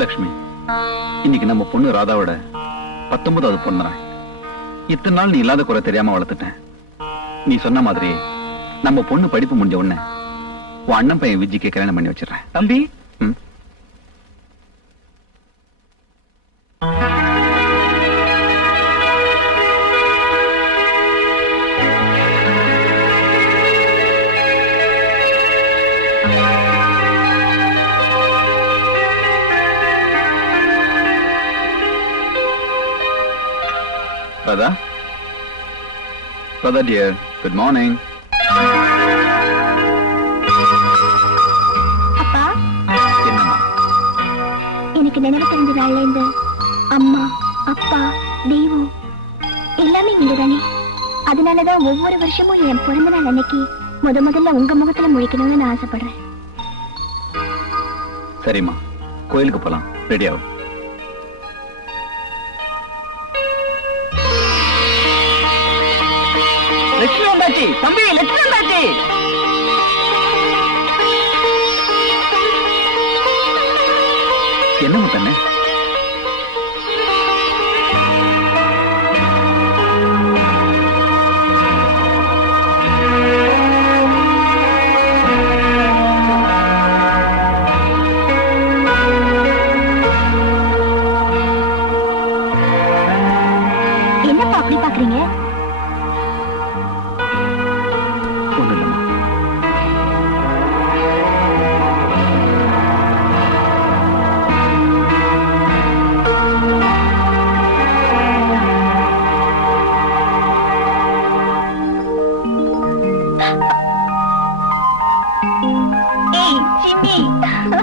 லக்ஷ்மி, இன்னைக்கு நம்ம பொண்ணு ராதாவோட 19வது பொண்ணு. இத்தனை நாள் நீ இல்லாத குறை தெரியாம வளர்த்துட்டேன். நீ சொன்ன மாதிரி நம்ம பொண்ணு படிப்பு முடிஞ்ச உடனே உன் அண்ணன் பையன் விஜய்க்கு கல்யாணம் பண்ணி வச்சிடறேன். தம்பி, Radha? Radha dear, good morning. அப்பா, என்னம்மா? எனக்கு நினைவு தெரிஞ்ச நாள்ல இருந்து அம்மா, அப்பா, தெய்வம் எல்லாமே இங்கதானே. அதனாலதான் ஒவ்வொரு வருஷமும் என் பிறந்த நாள் அன்னைக்கு முதல்ல உங்க முகத்துல முழிக்கணும்னு நான் ஆசைப்படுறேன். சரிம்மா, கோயிலுக்கு போலாம். ரெடி ஆகும். லட்சுமி வந்தாச்சு. தம்பி, லட்சுமி வந்தாச்சு. என்ன முத்தண்ணே? என்னப்பா அப்படி பாக்குறீங்க?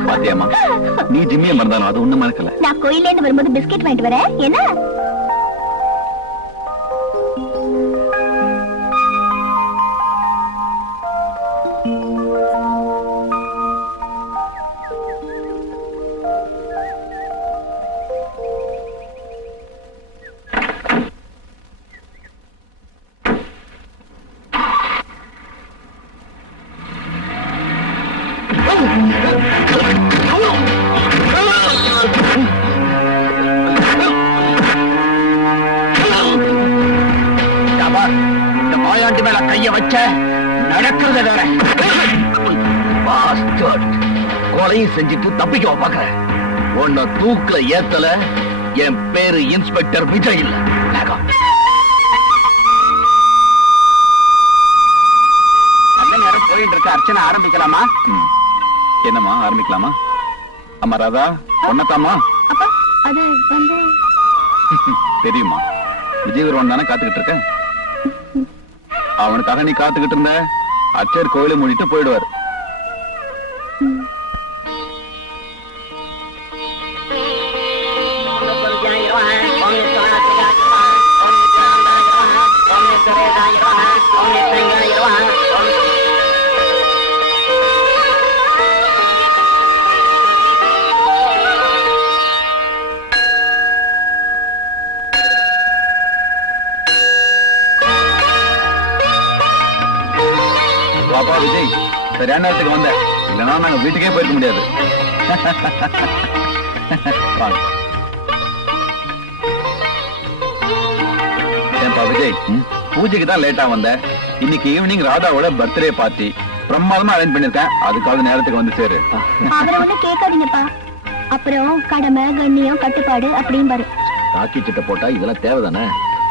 பாத்தியாமா, நீ ஜிம்மிய மறந்தாலும் அது ஒண்ணு மறக்கல. நான் கோயில இருந்து வரும்போது பிஸ்கெட் வாங்கிட்டு வரேன். என்ன கொலையும் செஞ்சுட்டு தப்பிக்க பாக்குற. உன்னை தூக்கல ஏத்தல. என் பேரு இன்ஸ்பெக்டர் விஜய் இல்ல. நல்ல நேரம் போயிட்டு இருக்க. அர்ச்சனை ஆரம்பிக்கலாமா? என்னம்மா, ஆரம்பிக்கலாமா? அம்மா ராதா, ஒன்னத்தாமா? அப்பா, அது வந்து தெரியுமா, விஜய் வருவான் தானே காத்துக்கிட்டு இருக்க. அவனுக்காக நீ காத்துக்கிட்டு இருந்த. அச்சர் கோயிலை மூடிட்டு போயிடுவார். பாப்பா விஜய், சரியான நேரத்துக்கு வந்த. இல்லைன்னா நாங்க வீட்டுக்கே போயிருக்க முடியாது. ஏன்பா விஜய், பூஜைக்கு தான் லேட்டா வந்த. இன்னைக்கு ஈவினிங் ராதாவோட பர்த்டே பார்ட்டி பிரமாதமா அரேஞ்ச் பண்ணிருக்கேன். அதுக்காக நேரத்துக்கு வந்து சேரு. அவரை ஒண்ணு கேட்காதீங்கப்பா. அப்புறம் கடமை, கண்ணியம், கட்டுப்பாடு அப்படின்னு பாரு. காக்கி சட்டை போட்டா இதெல்லாம் தேவைதானே?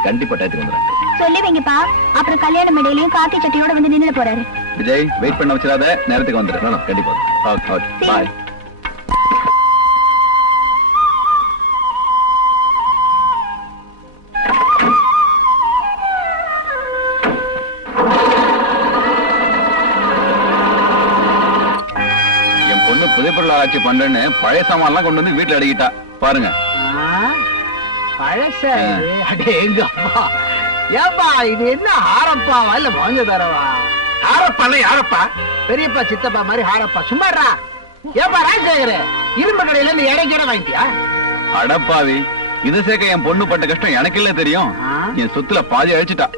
கண்டிப்பா டயத்துக்கு வந்துடுறேன். சொல்லி வைங்கப்பா. அப்புறம் கல்யாண மேடையிலயும் காக்கி சட்டையோட வந்து நின்று போறாரு. விஜய், வெயிட் பண்ண வச்சிடாத. நேரத்துக்கு வந்துடுறேன். கண்டிப்பா. பாய். என் பொண்ணு புதைப்பொருள் ஆராய்ச்சி பண்றேன்னு பழைய சாமான்லாம் கொண்டு வந்து வீட்டுல அடக்கிட்டா பாருங்க. பழச எங்க அப்பா. ஏப்பா, இது என்ன ஹாரப்பாவா இல்ல மோஞ்ச தரவா? ஹாரப்பா யாரப்பா? பெரியப்பா சித்தப்பா மாதிரி ஹாரப்பா. சும்மாடா. ஏப்பா ராஜசேகர், இரும்பு கடையில இருந்து இடைக்கட வாங்கிட்டியா? அடப்பாவி, இது சேர்க்க என் பொண்ணு பட்ட கஷ்டம் எனக்கு இல்ல தெரியும். என் சொத்துல பாதி அழிச்சுட்டா.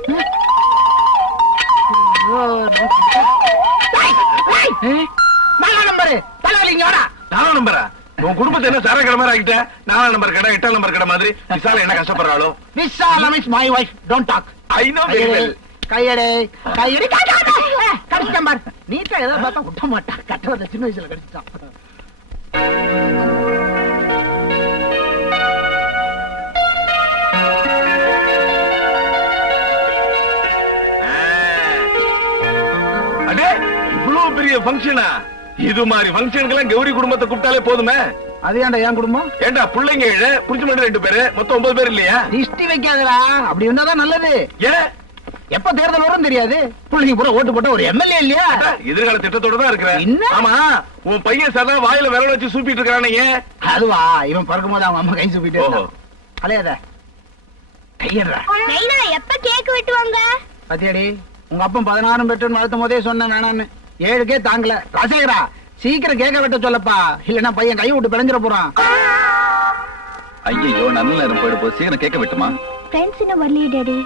4 நம்பர் தலைவலி இங்க வாடா. 4 நம்பரா? உன் குடும்பத்தை என்ன சார கடை மாதிரி ஆகிட்ட? 4 நம்பர் கடை 8 நம்பர் கடை மாதிரி விசால என்ன கஷ்டப்படுறாளோ? Visalam is my wife, don't talk. I know very well. கையடே கையடி கடிச்சிட்ட பார். நீட்டா ஏதோ பார்த்தா விட்ட மாட்டா. கட்டவத சின்ன வயசுல கடிச்சிட்டான். அடே இவ்வளவு பெரிய ஃபங்க்ஷனா? இது மாதிரி ஃபங்க்ஷனுக்கெல்லாம் கௌரி குடும்பத்தை கூப்பிட்டாலே போதுமே. அது ஏன்டா என் குடும்பம்? ஏண்டா பிள்ளைங்க 7, புடிச்சு மட்டும் 2 பேரு, மொத்தம் 9 பேர் இல்லையா? திஷ்டி வைக்காதடா. அப்படி இருந்தாதான் நல்லது. ஏன் எப்ப தேர்தல் வரும் தெரியாது. பிள்ளைங்க பூரா ஓட்டு போட்ட ஒரு எம்எல்ஏ இல்லையா? எதிர்கால திட்டத்தோட தான் இருக்கிறேன். என்ன? ஆமா, உன் பையன் சதா வாயில விரல வச்சு சூப்பிட்டு இருக்கானே. அதுவா, இவன் பிறக்கும் போது அவங்க அம்மா கை சூப்பிட்டு ஓஹோ. அலையாத கையடுறா. நைனா எப்ப கேக் வெட்டுவாங்க? பத்தியாடி, உங்க அப்பன் 16 பெற்றுன்னு வளர்த்தும் போதே சொன்னேன் வேணான்னு. 7க்கே தாங்கல. ராசேகரா சீக்கிரம் கேட்க வெட்ட சொல்லப்பா, இல்லன்னா பையன் கை விட்டு பிழைஞ்சிட போறான். ஐயோ நல்ல நேரம் போயிடு போ, சீக்கிரம் கேட்க விட்டுமா. ஃப்ரெண்ட்ஸ் இன்னும் வரலையே டாடி.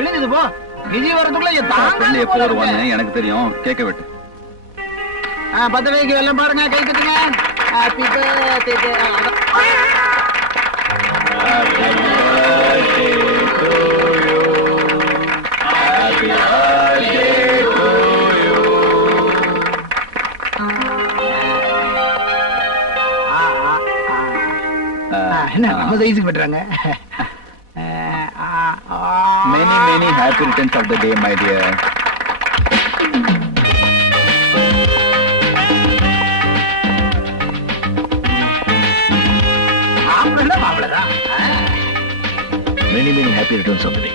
இழுங்குது போ. விஜய் வரதுக்குள்ள என் ஃப்ரெண்ட் தாங்க எப்போ வருவான்னு எனக்கு தெரியும், கேட்க விட்டு. 10 வயதுக்கு வெள்ளம் பாருங்க, கை கட்டுங்க. Happy birthday. என்ன நம்ம சைஸுக்கு வெட்டுறாங்க. Many happy returns of the day, my dear. மாப்பிளதான். Many happy returns of the day.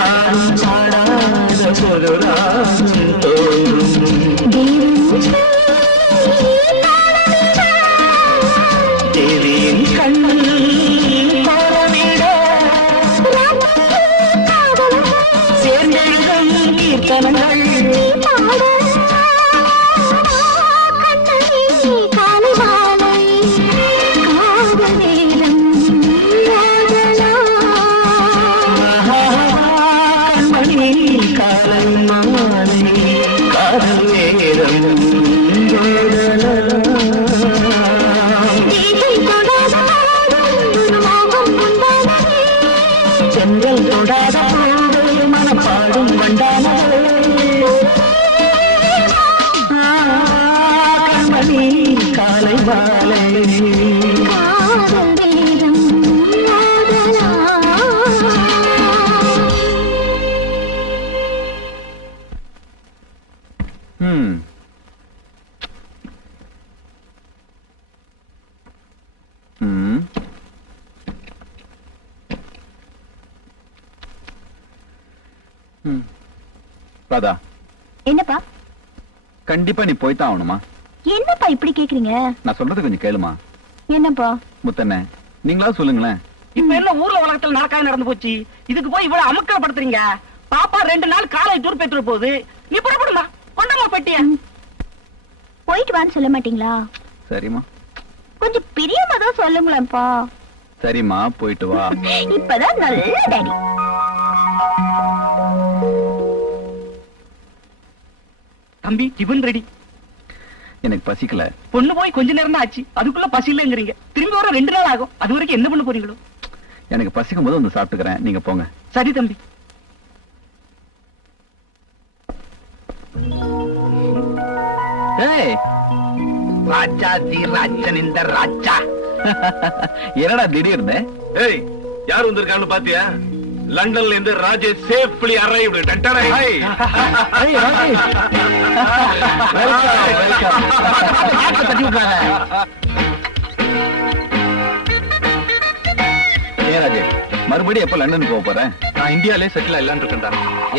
யாரும் பாடாத பொருளாகும் தோன்றும் தேவியின் கண்ணில் கோலமிட சேர்ந்தெழுதும் கீர்த்தனங்கள் செங்கல் தொடாத மனப்பாடும் வண்டான கண்மணி காலை மாலை ராதா, என்னப்பா? கண்டிப்பா நீ போய்தான் ஆகணுமா? என்னப்பா இப்படி கேக்குறீங்க? நான் சொல்றது கொஞ்சம் கேளுமா. என்னப்பா? முத்தண்ணே, நீங்களா சொல்லுங்களேன். இப்ப என்ன ஊர்ல உலகத்துல நடக்காம நடந்து போச்சு, இதுக்கு போய் இவ்வளவு அமுக்கப்படுத்துறீங்க? பாப்பா 2 நாள் காலேஜ் டூர் போயிட்டு போகுது, நீ புறப்படுமா? கொண்டமா பெட்டிய போயிட்டு வான்னு சொல்ல மாட்டீங்களா? சரிம்மா, கொஞ்சம் பிரியமா தான் சொல்லுங்களேன்ப்பா. சரிம்மா, போயிட்டு வா. இப்பதான் நல்ல டாடி. தம்பி, டிபன் ரெடி. எனக்கு பசிக்கல. பொண்ணு போய் கொஞ்ச நேரம் தான் ஆச்சு, அதுக்குள்ள பசி இல்லைங்கிறீங்க. திரும்பி வர 2 நாள் ஆகும், அது வரைக்கும் என்ன பண்ண போறீங்களோ? எனக்கு பசிக்கும் போது வந்து சாப்பிட்டுக்கிறேன், நீங்க போங்க. சரி தம்பி. ராஜா தி ராஜன் இந்த ராஜா. என்னடா திடீர்னு? ஏய், யார் வந்திருக்கான்னு பாத்தியா? லண்டன்ல இருந்து ராஜேஷ் சேஃப்லி அரைவ்டு. டண்டடை. ஹாய். ஏய் ராஜேஷ். வெல்கம். தட்டி விட்டாங்க. ராஜேஷ், மறுபடியும் எப்ப லண்டன் போக போறேன்? நான் இந்தியாலே செட்டில் ஆயிடலான்னு இருக்கேன்டா.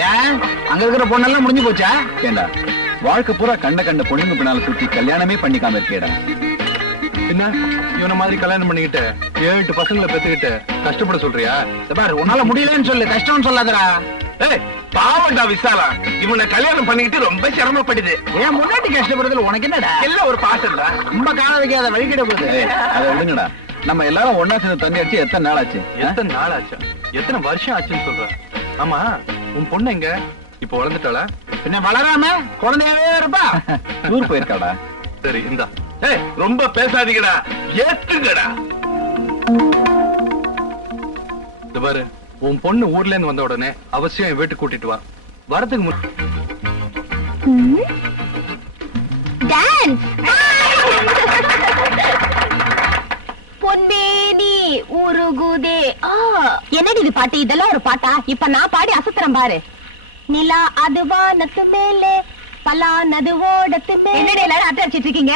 ஏன் அங்க இருக்கிற பொண்ணெல்லாம் முடிஞ்சு போச்சா? ஏண்டா, வாழ்க்கை பூரா கண்ட பொண்ணுங்க பின்னால சுத்தி கல்யாணமே பண்ணிக்காம இருக்கேடா. என்ன இவன மாதிரி கல்யாணம் பண்ணிக்கிட்டு 7-8 பசங்களை பெத்துக்கிட்டு கஷ்டப்பட சொல்றியா? பாரு, உன்னால முடியலன்னு சொல்லு, கஷ்டம்னு சொல்லாதடா. ஏய், பாவண்டா விசாலா, இவனை கல்யாணம் பண்ணிக்கிட்டு ரொம்ப சிரமப்படுது. ஏன் முன்னாடி கஷ்டப்படுறதுல உனக்கு என்னடா? எல்லாம் ஒரு பாசம்டா. ரொம்ப கால வைக்காத வழிகிட போகுது. அதை விடுங்கடா. நம்ம எல்லாரும் ஒன்னா சேர்ந்து தண்ணி அடிச்சு எத்தனை நாள் ஆச்சு? எத்தனை நாள் ஆச்சு? எத்தனை வருஷம் ஆச்சுன்னு சொல்ற? ஆமா, உன் பொண்ணு எங்க? இப்ப வளர்ந்துட்டாளா? பின்ன வளராம குழந்தையாவே இருப்பா. டூர் போயிருக்காடா. சரி, இந்தா. ஏய், ரொம்ப பேசாதீங்கடா, ஏத்துங்கடா. இது பாரு, உன் பொண்ணு ஊர்ல இருந்து வந்த உடனே அவசியம் என் வீட்டுக்கு கூட்டிட்டு வா. வரதுக்கு டான்ஸ். பொன்மேனி உருகுதே. என்னடி இது பாட்டு? இதெல்லாம் ஒரு பாட்டா? இப்ப நான் பாடி அசத்துறேன் பாரு. நிலா அதுவா நத்து மேலே பலா நது ஓடத்து மேலே. என்னடி எல்லாரும் அட்டை அடிச்சிட்டு இருக்கீங்க?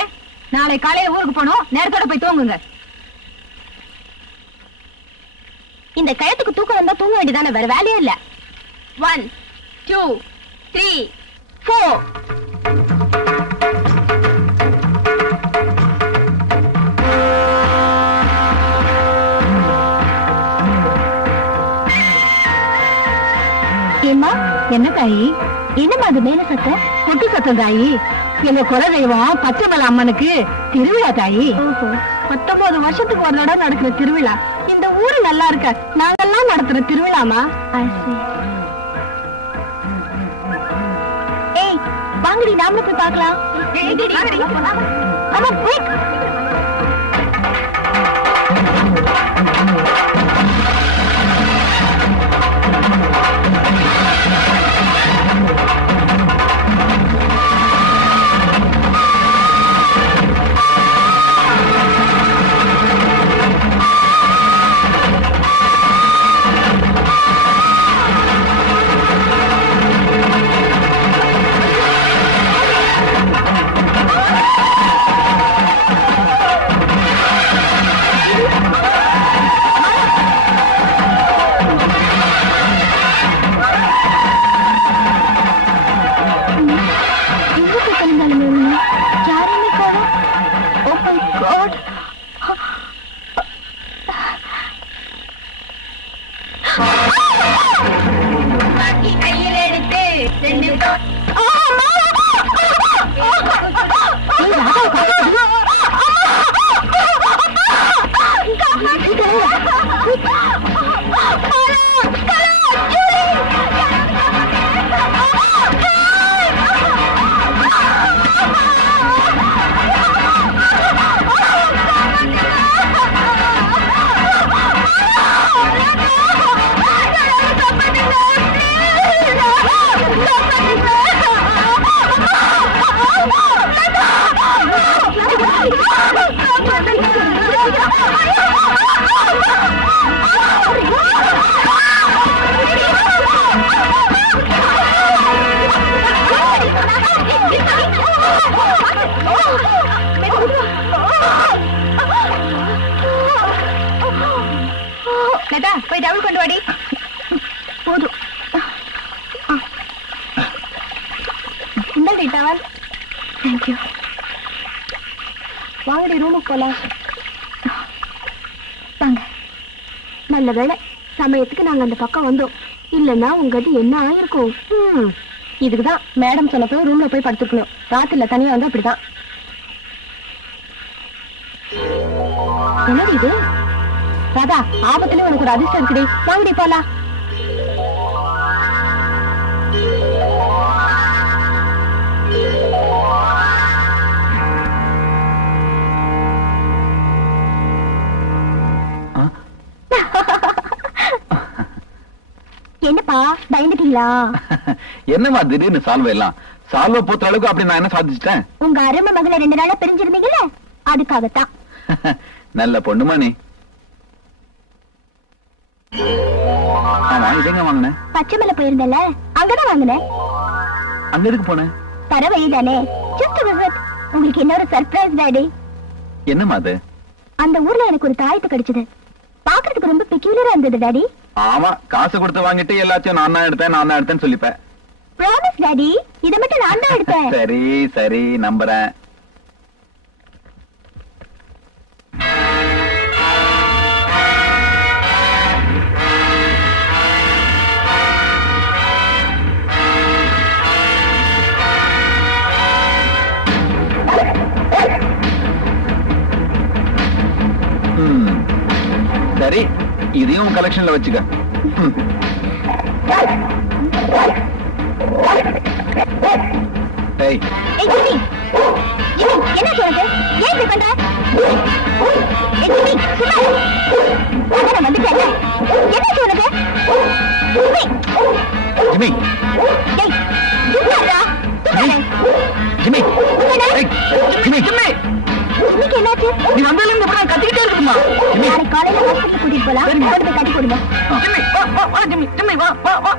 நாளை காலையில ஊருக்கு போனோம், நேரத்தோட போய் தூங்குங்க. இந்த கயத்துக்கு தூக்கம் வந்தா தூங்க வேண்டியதானே, வேற வேலையே இல்ல. 1 2 3 4. ஏம்மா, என்ன தாயி? என்னம்மா அது மேல சத்தம்? கொட்டு சத்தம் தாயி. எங்க குலதெய்வம் பச்சைமலை அம்மனுக்கு திருவிழா தாயி. 19 வருஷத்துக்கு ஒரு தடவை நடக்கிற திருவிழா. இந்த ஊரு நல்லா இருக்க நாங்கெல்லாம் நடத்துற திருவிழாமா? ஏய், வாங்கடி, நாமளும் போய் பார்க்கலாம். ஆமா, குயிக். போய் டவுல் கொண்டு வாடி. போதும். இந்த டவல். தேங்க்யூ. வாங்கடி ரூமுக்கு போலாம். வாங்க. நல்ல வேளை சமயத்துக்கு நாங்க அந்த பக்கம் வந்தோம். இல்லன்னா உங்க கதி என்ன ஆயிருக்கும். இதுக்குதான் மேடம் சொன்னப்போ ரூம்ல போய் படுத்துக்கணும். ராத்திரில தனியா வந்து அப்படிதான். என்னடி இது? ராதா, ஆபத்துல உனக்கு ஒரு அதிர்ஷ்டம் இருக்குடி. வாங்கடி போலாம். என்னப்பா பயந்துட்டீங்களா? என்னமா திடீர்னு சால்வ எல்லாம் சால்வ போத்த அளவுக்கு அப்படி நான் என்ன சாதிச்சிட்டேன்? உங்க அருமை மகளை 2 நாளா பிரிஞ்சிருந்தீங்கல்ல, அதுக்காகத்தான். நல்ல பொண்ணுமா நீ. ஆமா, இதெங்க வாங்கின? பச்சைமலை போயிருந்தல, அங்கதான் வாங்கினேன். அங்க எதுக்கு போன? தர வழிதானே. Just visit. உங்களுக்கு இன்னொரு சர்ப்ரைஸ் டாடி. என்னமா அது? அந்த ஊர்ல எனக்கு ஒரு தாயத்து கிடைச்சது. பாக்குறதுக்கு ரொம்ப பெக்யூலரா இருந்தது டாடி. ஆமா, காசு கொடுத்து வாங்கிட்டு எல்லாத்தையும் நான் தான் எடுத்தேன்னு சொல்லிப்பேன். ப்ராமிஸ் டாடி, இதை மட்டும் நான் தான் எடுத்தேன். சரி சரி, நம்புறேன். சரி, இதையும் கலெக்ஷன்ல வச்சுக்க. ஏய் ஜிமி, ஜிமி என்ன சொல்றது? ஏன் இப்படி பண்ற? ஏய் ஜிமி, சும்மா நான் வந்துட்டேன். என்ன சொல்றது? ஜிமி, ஏய் சும்மாடா. ஜிமி, ஏய் ஜிமி, ஜிமி, இன்னைக்கு என்னாச்சு? நீ வந்ததுல இருந்து இப்படி கத்திக்கிட்டே இருக்குமா? நாளைக்கு காலையில ஹாஸ்பிட்டல் கூட்டிட்டு போலாம். கொண்டு போய் கட்டி கொடுங்க. ஜிம்மி, வா வா வா ஜிம்மி, ஜிம்மி வா வா வா.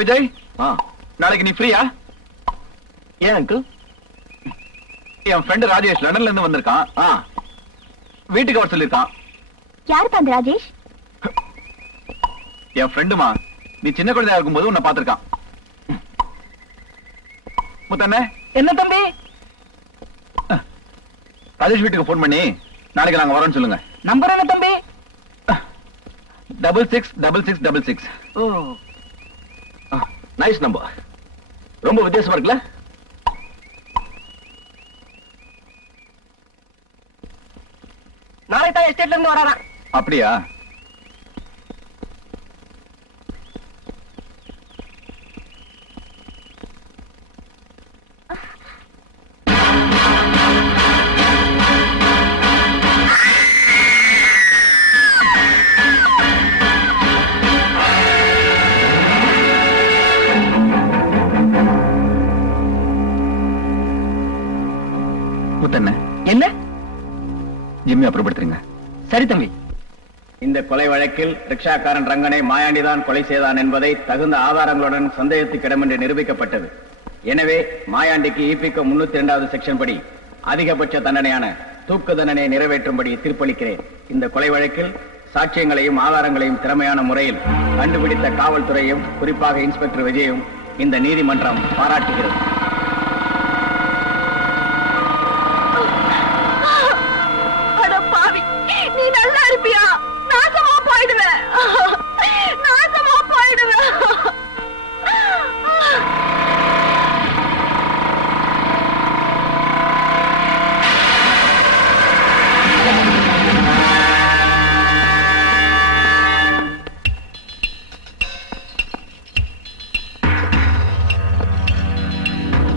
விஜய், நாளைக்கு நீ ஃப்ரீயா? ஏன் அங்கிள்? என் ஃப்ரெண்ட் ராஜேஷ் லண்டன்ல இருந்து வந்திருக்கான். வீட்டுக்கு வர சொல்லிருக்கான். யாரு அந்த ராஜேஷ்? என் ஃப்ரெண்டுமா, நீ சின்ன குழந்தையா இருக்கும்போது உன்னை பாத்திருக்கான். முத்தண்ணே, என்ன தம்பி? ராஜேஷ் வீட்டுக்கு போன் பண்ணி நாளைக்கு நாங்க வரோம்னு சொல்லுங்க. நம்பர் என்ன தம்பி? 666666. Nice number. ரொம்ப வித்தியாசமா இருக்குல்ல? நாளைக்கு தான் எஸ்டேட்ல இருந்து வராராம். அப்படியா? என்ன? ஜிம்மி அப்புறப்படுத்துறீங்க. சரி தம்பி. இந்த கொலை வழக்கில் ரிக்ஷாக்காரன் ரங்கனை மாயாண்டிதான் கொலை செய்தான் என்பதை தகுந்த ஆதாரங்களுடன் சந்தேகத்துக்கிடமின்றி நிரூபிக்கப்பட்டது. எனவே மாயாண்டிக்கு ஈபிகோ 302வது செக்ஷன் படி அதிகபட்ச தண்டனையான தூக்கு தண்டனையை நிறைவேற்றும்படி தீர்ப்பளிக்கிறேன். இந்த கொலை வழக்கில் சாட்சியங்களையும் ஆதாரங்களையும் திறமையான முறையில் கண்டுபிடித்த காவல்துறையும் குறிப்பாக இன்ஸ்பெக்டர் விஜயும் இந்த நீதிமன்றம் பாராட்டுகிறது. நீ நல்லா இருப்பியா? நாசமா போயிடுவேன், நாசமா போயிடுவேன்.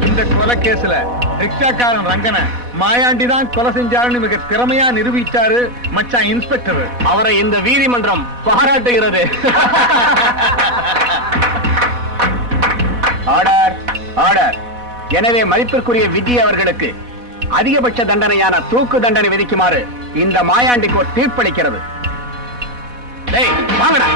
இந்த கொலை கேஸ்ல ரிக்ஷாக்காரன் ரங்கனை மாயாண்டி தான் கொலை செஞ்சாருன்னு மிக திறமையா நிரூபிச்சாரு மச்சான் இன்ஸ்பெக்டர். அவரை இந்த நீதிமன்றம் பாராட்டுகிறது. Order, order. எனவே மதிப்பிற்குரிய விஜி அவர்களுக்கு அதிகபட்ச தண்டனையான தூக்கு தண்டனை விதிக்குமாறு இந்த மாயாண்டிக்கு ஒரு தீர்ப்பளிக்கிறது. வாங்கடா.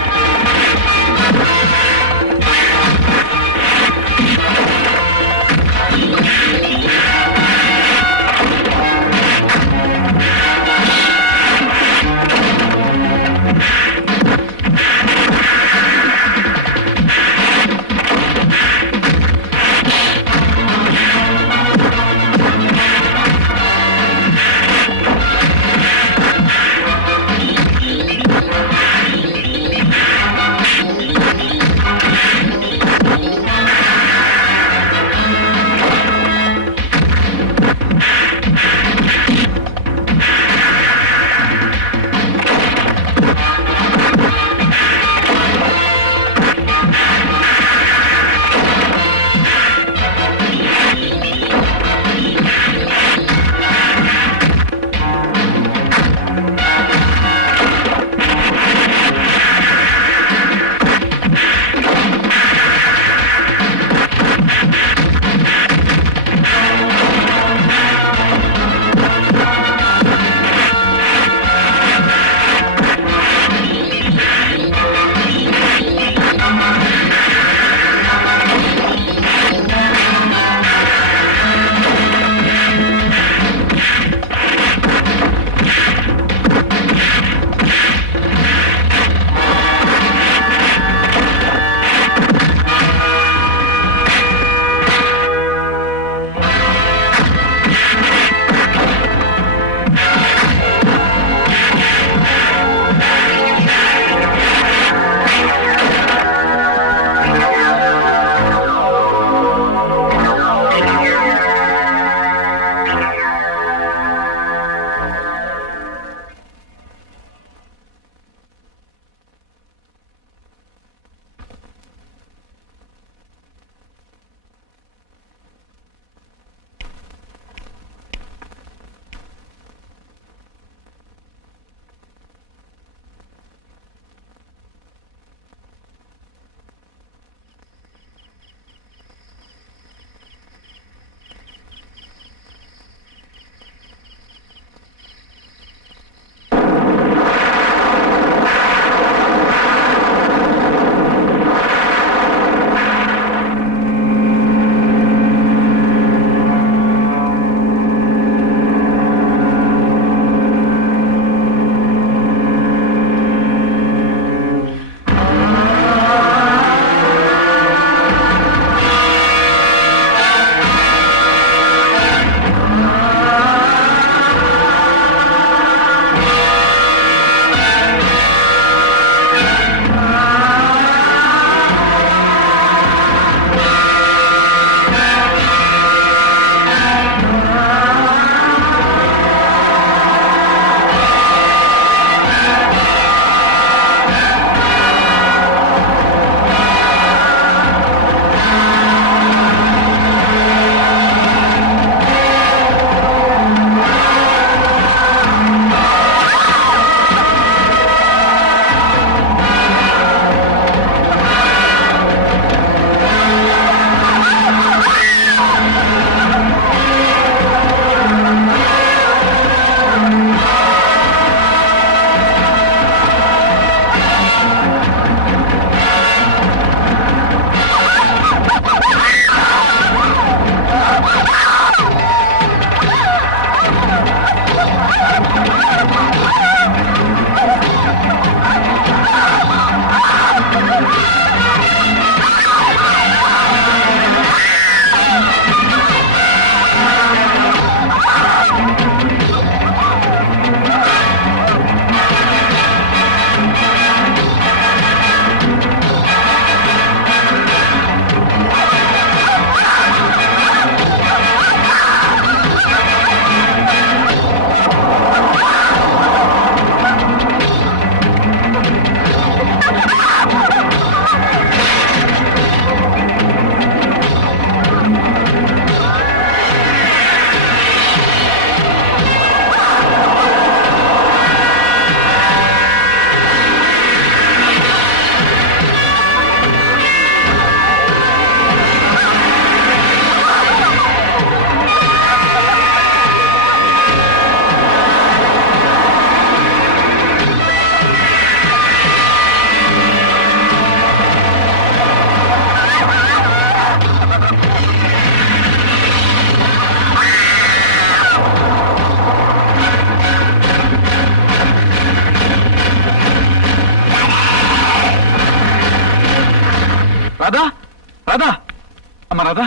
அம்மா ராதா,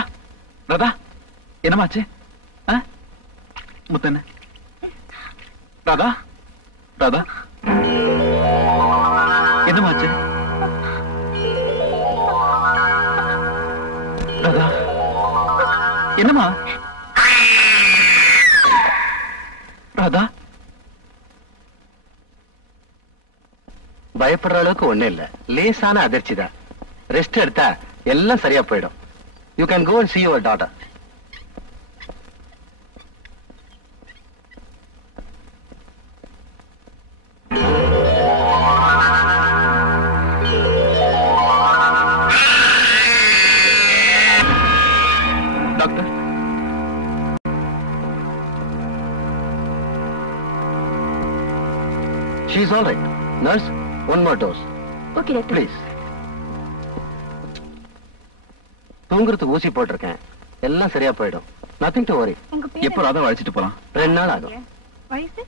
ராதா என்னமாச்சு? முத்தண்ண ராதா, ராதா என்னமாச்சு? ராதா என்னமா? ராதா பயப்படுற அளவுக்கு ஒண்ணு இல்ல, லேசான அதிர்ச்சி தான். ரெஸ்ட் எடுத்தா எல்லாம் சரியா போயிடும். You can go and see your daughter. Doctor, she is all right. Nurse, one more dose. Okay doctor. Please. தூங்குறதுக்கு ஊசி போட்டிருக்கேன், எல்லாம் சரியா போயிடும். Nothing to worry. உங்க பேர் எப்போ ராதா அழைச்சிட்டு போலாம்? 2 நாள் ஆகும். வயசு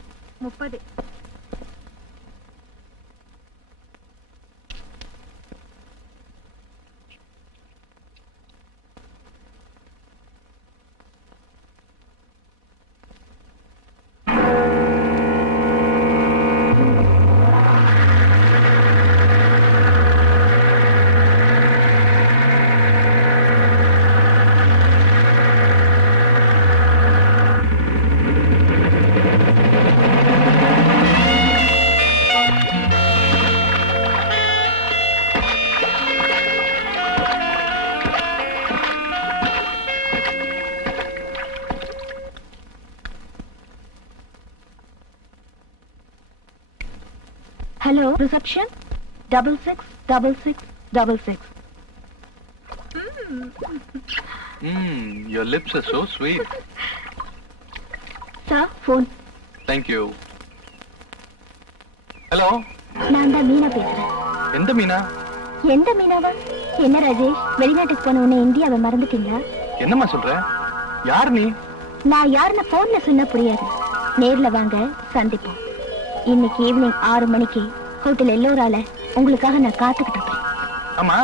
30. Hello, reception. 666666. Your lips are so sweet. Sir, phone. Thank you. Hello, நான் தான் மீனா பேசுறேன். எந்த மீனா? எந்த மீனாவா? என்ன ராஜேஷ், வெளிநாட்டுக்கு போன உடனே இந்தியாவை மறந்துட்டீங்களா? என்னம்மா சொல்ற? யார் நீ? நான் யாருன்னு போன்ல சொன்னா புரியாது. நேர்ல வாங்க, சந்திப்போம். இன்னைக்கு ஈவினிங் 6 மணிக்கு ஹோட்டல் எல்லோரால உங்களுக்காக நான் காத்துக்கிட்டு இருப்பேன். ஆமா,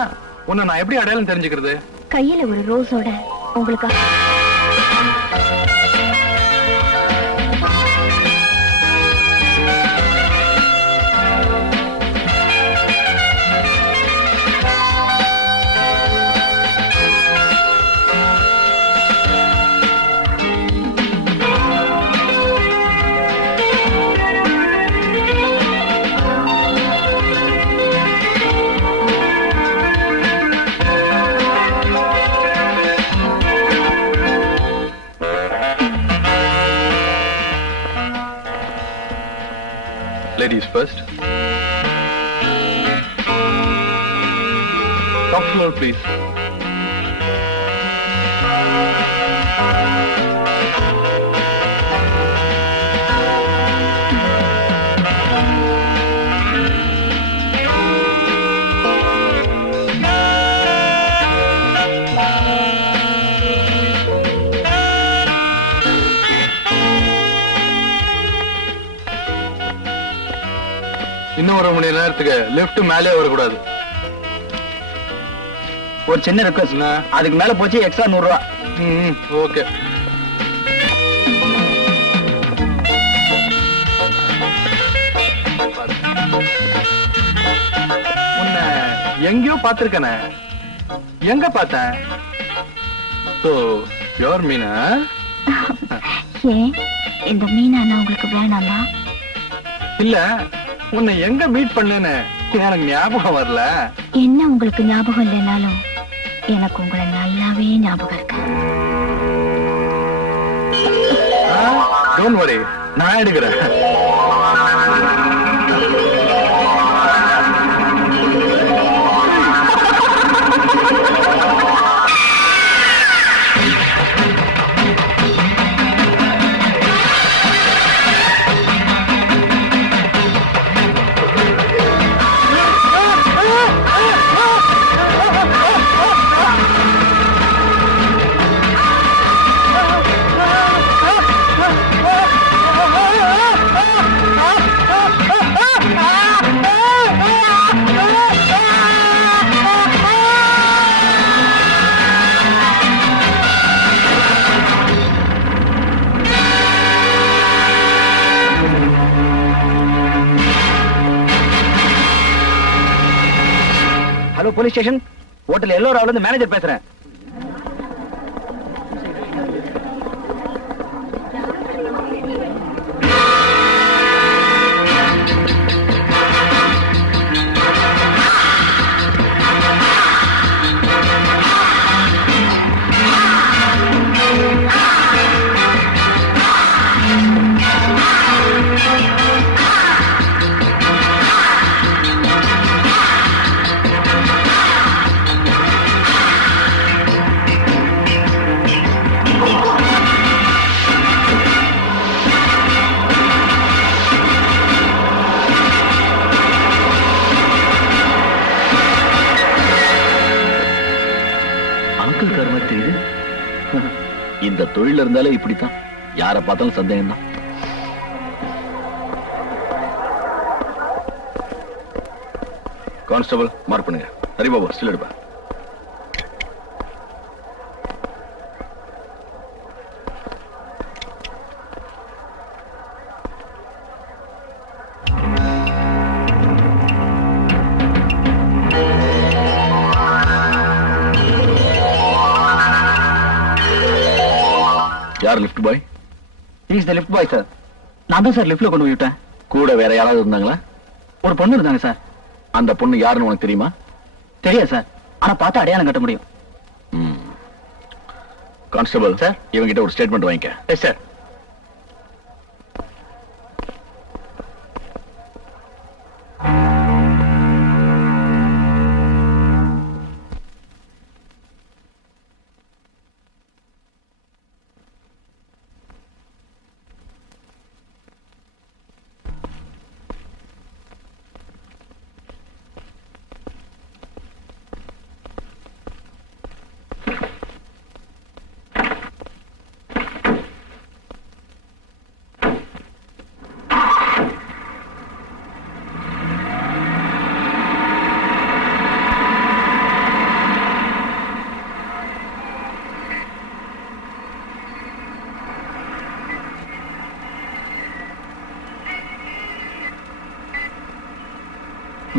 உன்னை நான் எப்படி அடையாளம் தெரிஞ்சுக்கிறது? கையில ஒரு ரோஸோட உங்களுக்காக. Ladies first. Top floor, please. இன்னும் 1 மணி நேரத்துக்கு லிஃப்ட் மேலே வரக்கூடாது. ஒரு சின்ன ரெக்வஸ்ட், அதுக்கு மேல போச்சு எக்ஸ்ட்ரா 100 ரூபா. ஓகே. உன்னை எங்கேயோ பார்த்திருக்கனே, எங்க பார்த்தேன்? So, you're Meena? ஏன் இந்த மீனா உங்களுக்கு வேணாமா? இல்ல, உன்னை எங்க மீட் பண்ணேன்னு எனக்கு ஞாபகம் வரல. என்ன உங்களுக்கு ஞாபகம் இல்லைனாலும் எனக்கு உங்களை நல்லாவே ஞாபகம் இருக்கு. டோன்ட் வரி, நான் எடுக்கிறேன். ஹலோ போலீஸ் ஸ்டேஷன், ஹோட்டல் எல்லோராவுல இருந்து மேனேஜர் பேசுறேன். இந்த தொழில இருந்தாலே இப்படித்தான், யார பார்த்தாலும் சந்தேகம் தான். கான்ஸ்டபிள் மார்க் பண்ணுங்க. சரி பாபு, ஸ்டில் எடுப்பா. யார் lift bye? Is the lift bye sir. நான் தான் சார் லிஃப்ட்ல கொண்டு போய் விட்டேன். கூட வேற யாராவது இருந்தாங்களா? ஒரு பொண்ணு இருந்தாங்க சார். அந்த பொண்ணு யாருன்னு உனக்கு தெரியுமா? தெரியாது சார், ஆனா பார்த்து அடையாளம் கட்ட முடியும். கான்ஸ்டபிள் சார், இவங்கிட்ட ஒரு ஸ்டேட்மெண்ட் வாங்கிக்க. Yes sir.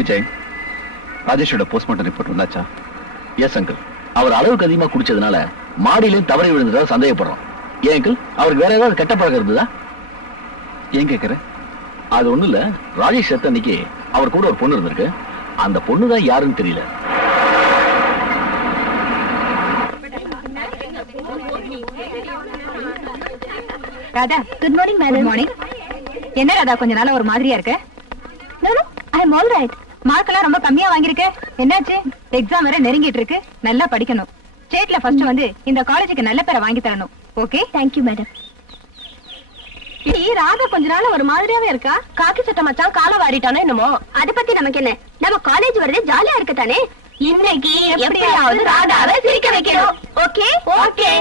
விஜய், ராஜேஷோட போஸ்ட்மார்ட்டம் ரிப்போர்ட் வந்தாச்சா? Yes uncle. அவர் அளவுக்கு அதிகமா குடிச்சதுனால மாடியிலும் தவறி விழுந்ததா சந்தேகப்படுறோம். ஏன் அங்கிள், அவருக்கு வேற ஏதாவது கெட்ட பழக்கம் இருந்ததா? ஏன் கேட்கிற? அது ஒண்ணு இல்ல, ராஜேஷ் செத்த அன்னைக்கு அவர் கூட ஒரு பொண்ணு இருந்திருக்கு. அந்த பொண்ணு தான் யாருன்னு தெரியல. Radha, good morning madam. Good morning. என்ன ராதா கொஞ்ச நாளா ஒரு மாதிரியா இருக்க? நோ நோ, ஐ அம் ஆல் ரைட். மார்க் எல்லாம் ரொம்ப கம்மியா வாங்கிருக்க. என்னாச்சு? எக்ஸாம் வேற நெருங்கிட்டு இருக்கு. நல்லா படிக்கணும். ஸ்டேட்ல ஃபர்ஸ்ட் வந்து இந்த காலேஜுக்கு நல்ல பேரை வாங்கி தரணும். Okay? Thank you madam. Radha கொஞ்ச நாள் ஒரு மாதிரியாவே இருக்கா. காக்கி சட்டை மச்சான் கால வாரிட்டானோ என்னமோ. அத பத்தி நமக்கு என்ன? நம்ம காலேஜ் வரது ஜாலியா இருக்கத்தானே. இன்னைக்கு எப்படியாவது ராதாவை சிரிக்க வைக்கணும். Okay okay.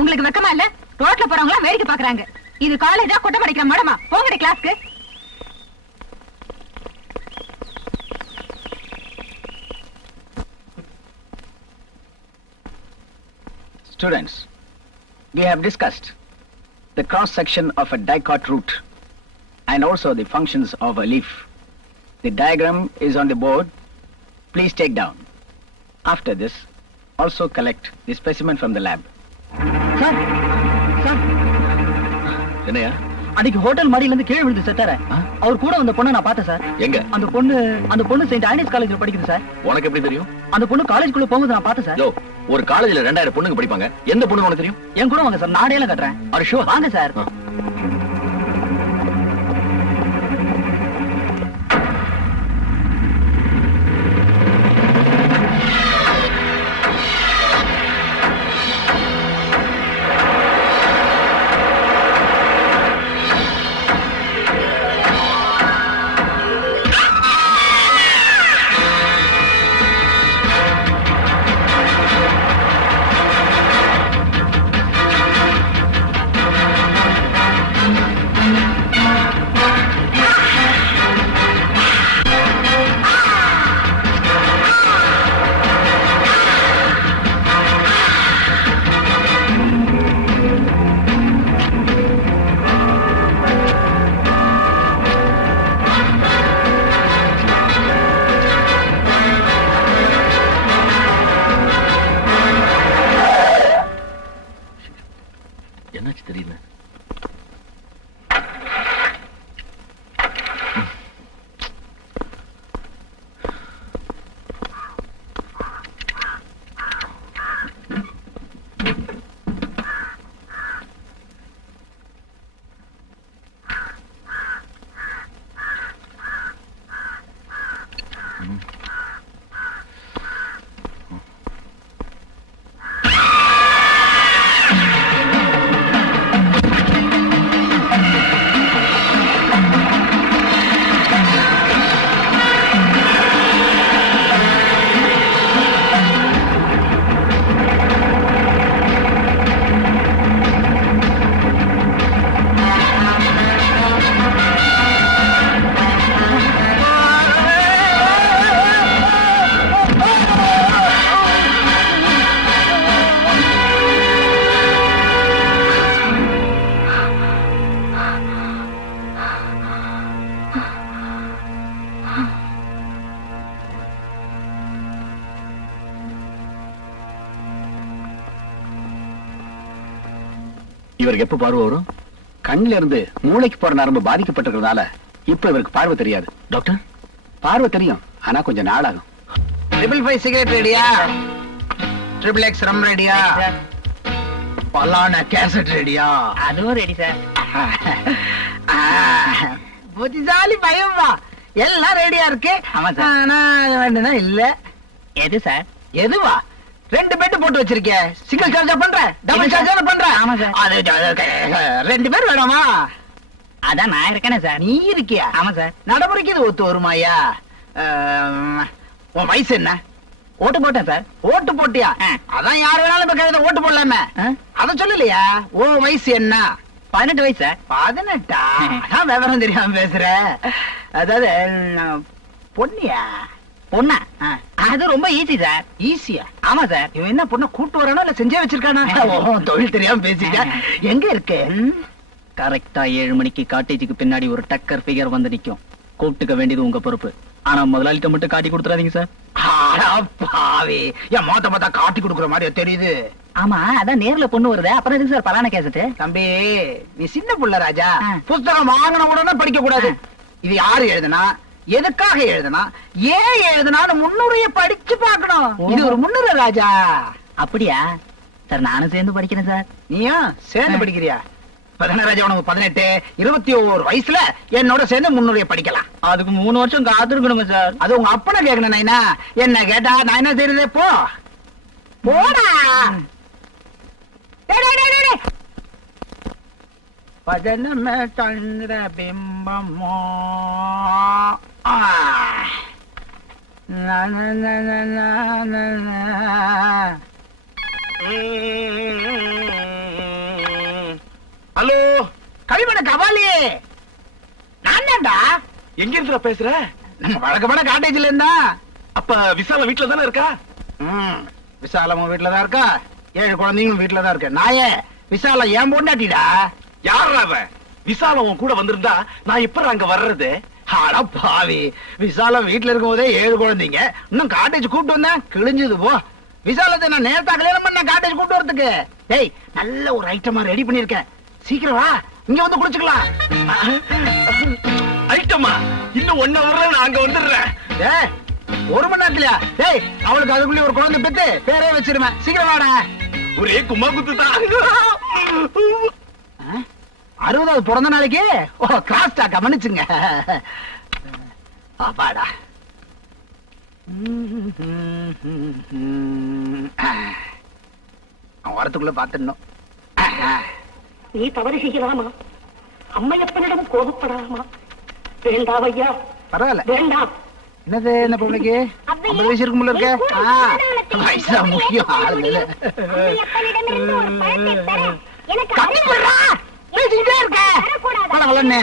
உங்களுக்கு வெக்கமா இல்ல? ரோட்ல போறவங்க வேடிக்கை பாக்குறாங்க. இது காலேஜா கொட்டை படிக்கிற மடமா? போங்கடி கிளாஸ்க்கு. Students, we have discussed the cross section of a dicot root and also the functions of a leaf. The diagram is on the board. Please take down. After this, also collect the specimen from the lab. Sir sir என்னையா அன்னைக்கு hotel மாடியில இருந்து கீழே விழுந்து செத்தார அவர் கூட வந்த பொண்ணை நான் பார்த்தேன் சார். எங்க? அந்த பொண்ணு செயின்ட் ஆனிஸ் காலேஜ்ல படிக்குது சார். உனக்கு எப்படி தெரியும்? அந்த பொண்ணு காலேஜ்க்குள்ள போகுது நான் பார்த்தேன் சார். ஒரு காலேஜ்ல 2000 பொண்ணுங்க படிப்பாங்க. எந்த பொண்ணு உனக்கு தெரியும்? என் கூட வாங்க சார், நாடையில கட்டுறேன். அர்ஷோ வாங்க சார். என்னாச்சு தெரியல. இவருக்கு எப்ப பார்வை வரும்? கண்ணில இருந்து மூளைக்கு போற நரம்பு பாதிக்கப்பட்டிருக்கிறதுனால இப்ப இவருக்கு பார்வை தெரியாது. டாக்டர், பார்வை தெரியும், ஆனா கொஞ்சம் நாளாகும். 555 சிகரெட் ரெடியா? ட்ரிபிள் எக்ஸ் ரம் ரெடியா? பலான கேசட் ரெடியா? அதுவும் ரெடி சார். புத்திசாலி பயமா, எல்லாம் ரெடியா இருக்கு. ஆமா சார். ஆனா வேண்டுதான் இல்ல. எது சார்? எதுவா? 2 பெட் போட்டு வச்சிருக்க. சிங்கிள் சார்ஜா பண்ற, டபுள் சார்ஜா பண்ற? ஆமா சார். அது 2 பேர் வேணாமா? அதான் நான் இருக்கேனே சார். நீ இருக்கியா? ஆமா சார். நடைமுறைக்கு இது ஒத்து வருமாயா? உன் வயசு என்ன? ஓட்டு போட்டேன் சார். ஓட்டு போட்டியா? அதான் யார் வேணாலும் இப்ப கழுத ஓட்டு போடலாமே. அத சொல்லலையா? உன் வயசு என்ன? 18 வயசு சார். 18? அதான் விவரம் தெரியாம பேசுற. அதாவது பொண்ணியா? பொண்ணா? அது ரொம்ப ஈஸி சார். ஈஸியா? ஆமா சார். இவன் என்ன பொண்ணை கூட்டு வரானோ இல்ல செஞ்சே வச்சிருக்கானா? தொழில் தெரியாம பேசிட்ட. எங்க இருக்கு? கரெக்டா 7 மணிக்கு காட்டேஜுக்கு பின்னாடி ஒரு டக்கர் ஃபிகர் வந்து நிக்கும். கூப்பிட்டுக்க வேண்டியது உங்க பொறுப்பு. ஆனா முதலாளிட்ட மட்டும் காட்டி கொடுத்துறாதீங்க சார். பாவி, என் மொத்த மொத்த காட்டி கொடுக்குற மாதிரியா தெரியுது? ஆமா, அதான் நேர்ல பொண்ணு வருது. அப்புறம் எதுக்கு சார் பலான கேசட்டு? தம்பி, நீ சின்ன புள்ள ராஜா. புத்தகம் வாங்கின உடனே படிக்க கூடாது. இது யாரு எழுதுனா, எதுக்காக எழுதுனா, ஏன் எழுதுனான்னு முன்னுரைய படிச்சு பார்க்கணும். இது ஒரு முன்னுரை ராஜா. அப்படியா சார்? நானும் சேர்ந்து படிக்கிறேன் சார். நீயும் சேர்ந்து படிக்கிறியா? ராஜா, உனக்கு 18, 21 வயசுல என்னோட சேர்ந்து முன்னுரைய படிக்கலாம். அதுக்கு 3 வருஷம் காத்திருக்கணுமா சார்? அது உங்க அப்பனை கேட்கணும். நைனா என்ன கேட்டா நான் என்ன தெரியுது? போடா. பஜனமே சந்திர பிம்பமோ ஹலோ, கவிமன கபாலி, நான் தான்டா. எங்க இருந்து பேசுற? நம்ம வழக்கமான காட்டேஜ்ல இருந்தா. அப்ப விசால வீட்டுல தானே இருக்கா? விசாலமும் வீட்டுலதான் இருக்கா, 7 குழந்தைங்களும் வீட்டுலதான் இருக்கு. நாயே, விசால ஏன் பொண்டாட்டிடா. யாரா அவன்? விசாலம் உன் கூட வந்திருந்தா நான் எப்ப அங்க வர்றது? அட பாவி, விசாலம் வீட்டுல இருக்கும் போதே 7 குழந்தைங்க. இன்னும் காட்டேஜ் கூப்பிட்டு வந்தேன், கிழிஞ்சது போ. விசாலத்தை நான் நேரத்தா கல்யாணம் பண்ண காட்டேஜ் கூப்பிட்டு வரதுக்கு. டேய், நல்ல ஒரு ஐட்டமா ரெடி பண்ணிருக்கேன். சீக்கிரம் வா, இங்க வந்து குடிச்சுக்கலாம். ஐட்டமா? இன்னும் 1 hour நான் அங்க வந்துடுறேன். 1 மணி நேரத்துலயா? டேய், அவளுக்கு அதுக்குள்ளே ஒரு குழந்தை பெத்து பேரே வச்சிருவேன். சீக்கிரம் வாடா. ஒரே கும்மா குத்து தான். 60வது பிறந்த நாளைக்கு கிராஸ்டா கவனிச்சுங்க. அப்பாடா. அவன் வரத்துக்குள்ள பாத்துடணும். நீ தவறு செய்யலாமா? அம்மையப்பனிடம் கோபப்படலாமா? வேண்டாம் ஐயா, பரவாயில்ல, வேண்டாம். என்னது, என்ன பொண்ணுக்கு 50 வயசு இருக்கும் போல இருக்க? வயசா முக்கியம் ஆளுங்க. பேசிக்கிட்டே இருக்க வளன்னு.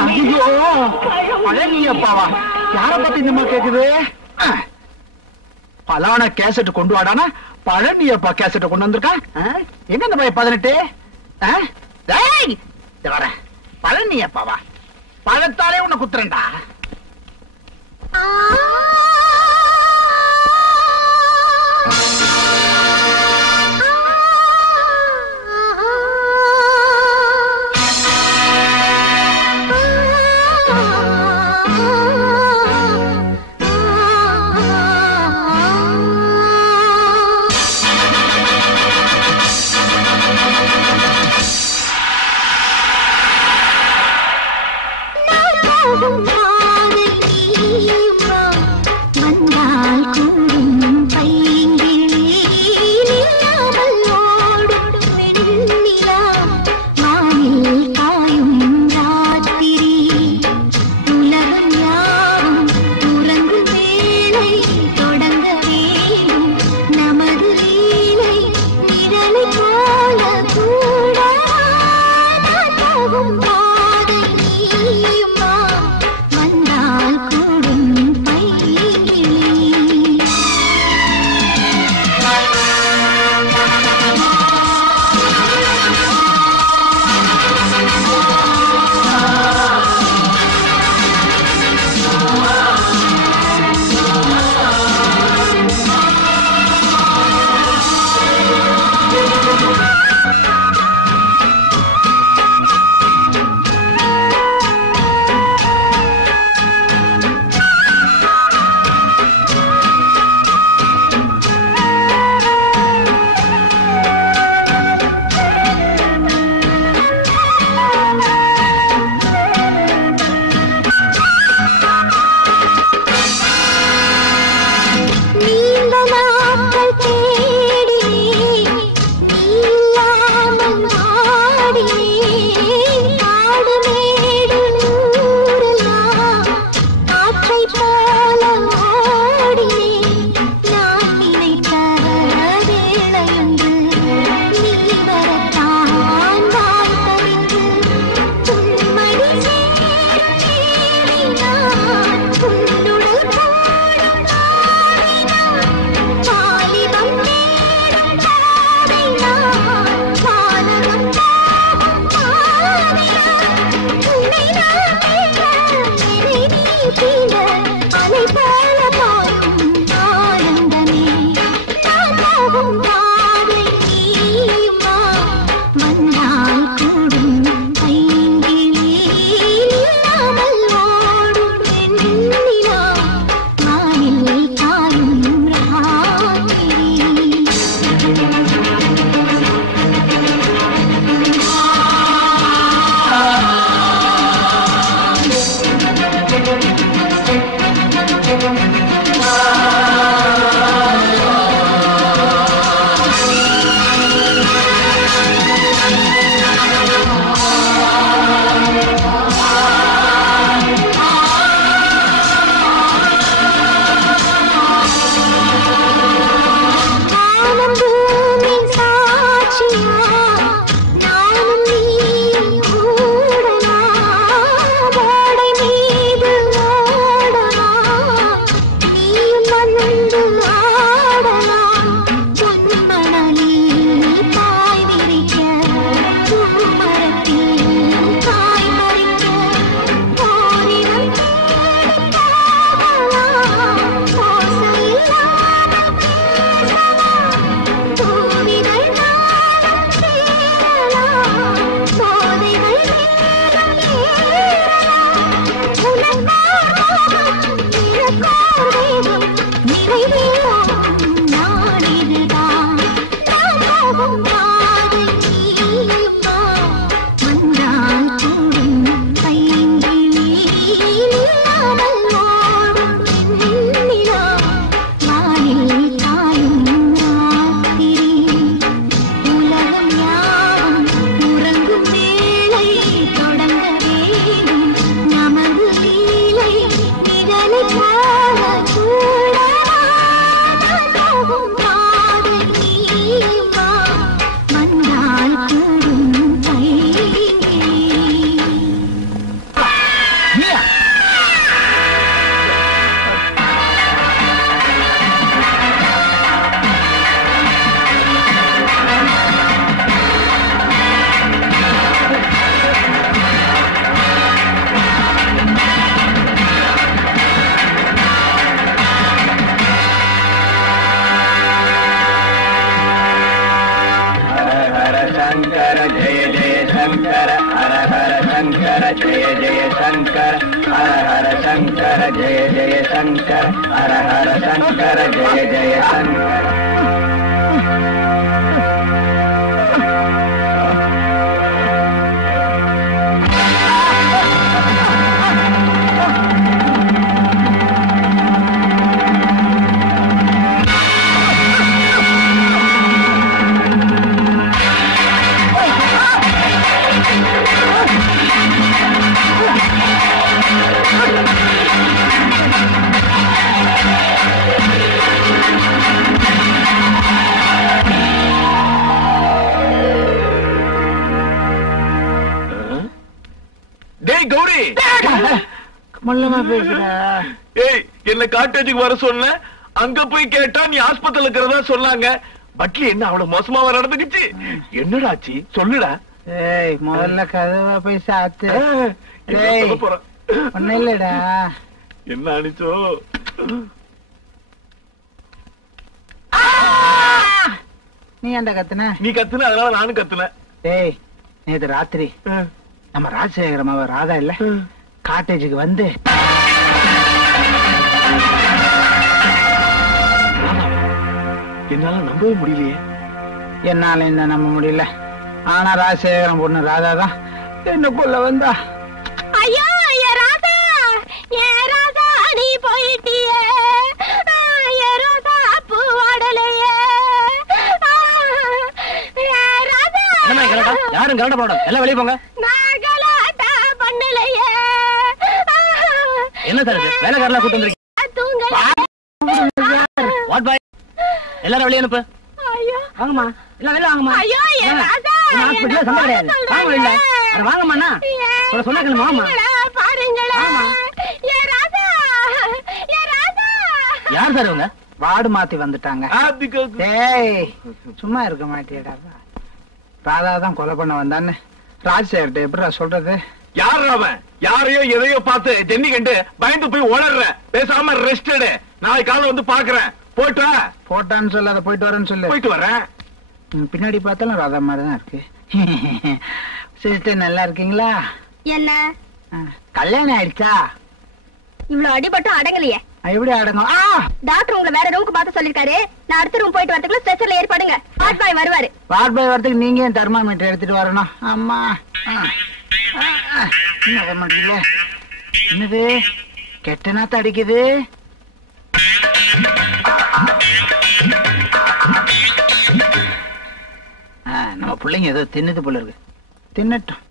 ஐயோ, பழனியப்பாவா? யார பத்தி இந்த மாதிரி கேக்குது? பலான கேசட் கொண்டு வாடானா பழனியப்பா கேசட் கொண்டு வந்திருக்கான். எங்க இந்த பையன் 18? வர பழனியப்பாவா? பழத்தாலே உன்னை குத்துறேன்டா. जय शंकर हर हर शंकर जय जय शंकर हर हर शंकर जय जय शंकर கௌரி மல்லமா பேசுற. ஏய், என்ன காட்டேஜுக்கு வர சொன்ன, அங்க போய் கேட்டா நீ ஆஸ்பத்திரியில இருக்கிறதா சொன்னாங்க. பட்லி என்ன அவ்வளவு மோசமா நடந்துக்குச்சு? என்னடாச்சு சொல்லுடா. ஏய், முதல்ல கதவா போய் சாத்து. ஒண்ணு இல்லடா. என்ன அடிச்சோ? நீ ஏன்டா கத்துன? நீ கத்துன, அதனால நானும் கத்துனேன். ஏய், நேத்து ராத்திரி நம்ம ராஜசேகரம் அவ ராதா இல்ல காட்டேஜுக்கு வந்து என்னால நம்பவே முடியலையே. என்னால என்ன நம்ப முடியல. ஆனா ராஜசேகரம் பொண்ணு ராதா தான் என்ன கொல்ல வந்தா. ஐயோ ராதா, ராதா நீ போயிட்டியே, ரோசா பூ வாடலையே. யாரும் கரண்ட போட, எல்லாம் வெளியே போங்க. என்ன சார் வேலைக்காரலாம் கூட்டு வந்திருக்கீங்க? எல்லாரும் வெளியே அனுப்பு. வாங்கம்மா, எல்லாம் வெளியே வாங்கம்மா. ஹாஸ்பிட்டல் சம்பளம் கிடையாது. வாங்க இல்ல, வாங்கம்மா. சொன்னாங்க வாங்கம்மா. யார் சார் இவங்க? வார்டு மாத்தி வந்துட்டாங்க. ஏய், சும்மா இருக்க மாட்டியடா. ராதா தான் கொலை பண்ண வந்தான்னு ராஜசேகர்ட்ட எப்படிடா சொல்றது? யாரு அவன்? யாரையோ எதையோ பார்த்து ஜென்னி கண்டு பயந்து போய் ஓடற. பேசாம ரெஸ்ட் எடு. நாளைக்கு காலைல வந்து பாக்குறேன். போயிட்டு வா. போட்டான்னு சொல்லாத, போயிட்டு வரேன்னு சொல்லு. போயிட்டு வரேன். பின்னாடி பார்த்தாலும் ராதா மாதிரிதான் இருக்கு. சிஸ்டர் நல்லா இருக்கீங்களா? என்ன கல்யாணம் ஆயிடுச்சா? இவ்வளவு அடிபட்டும் அடங்கலையே. எப்படி அடங்கும்? டாக்டர் உங்களை வேற ரூமுக்கு பார்த்து சொல்லிருக்காரு. நான் அடுத்த ரூம் போயிட்டு வரதுக்குள்ள ஸ்ட்ரெச்சர்ல ஏற்பாடுங்க. வார்ட் பாய் வருவாரு. வார்ட் பாய் வரதுக்கு நீங்க தெர்மாமீட்டர் எடுத்துட்டு வரணும். அம்மா என்னது கெட்ட நாத்து அடிக்குது? நம்ம பிள்ளைங்க ஏதோ தின்னுது போல இருக்கு. தின்னட்டும்.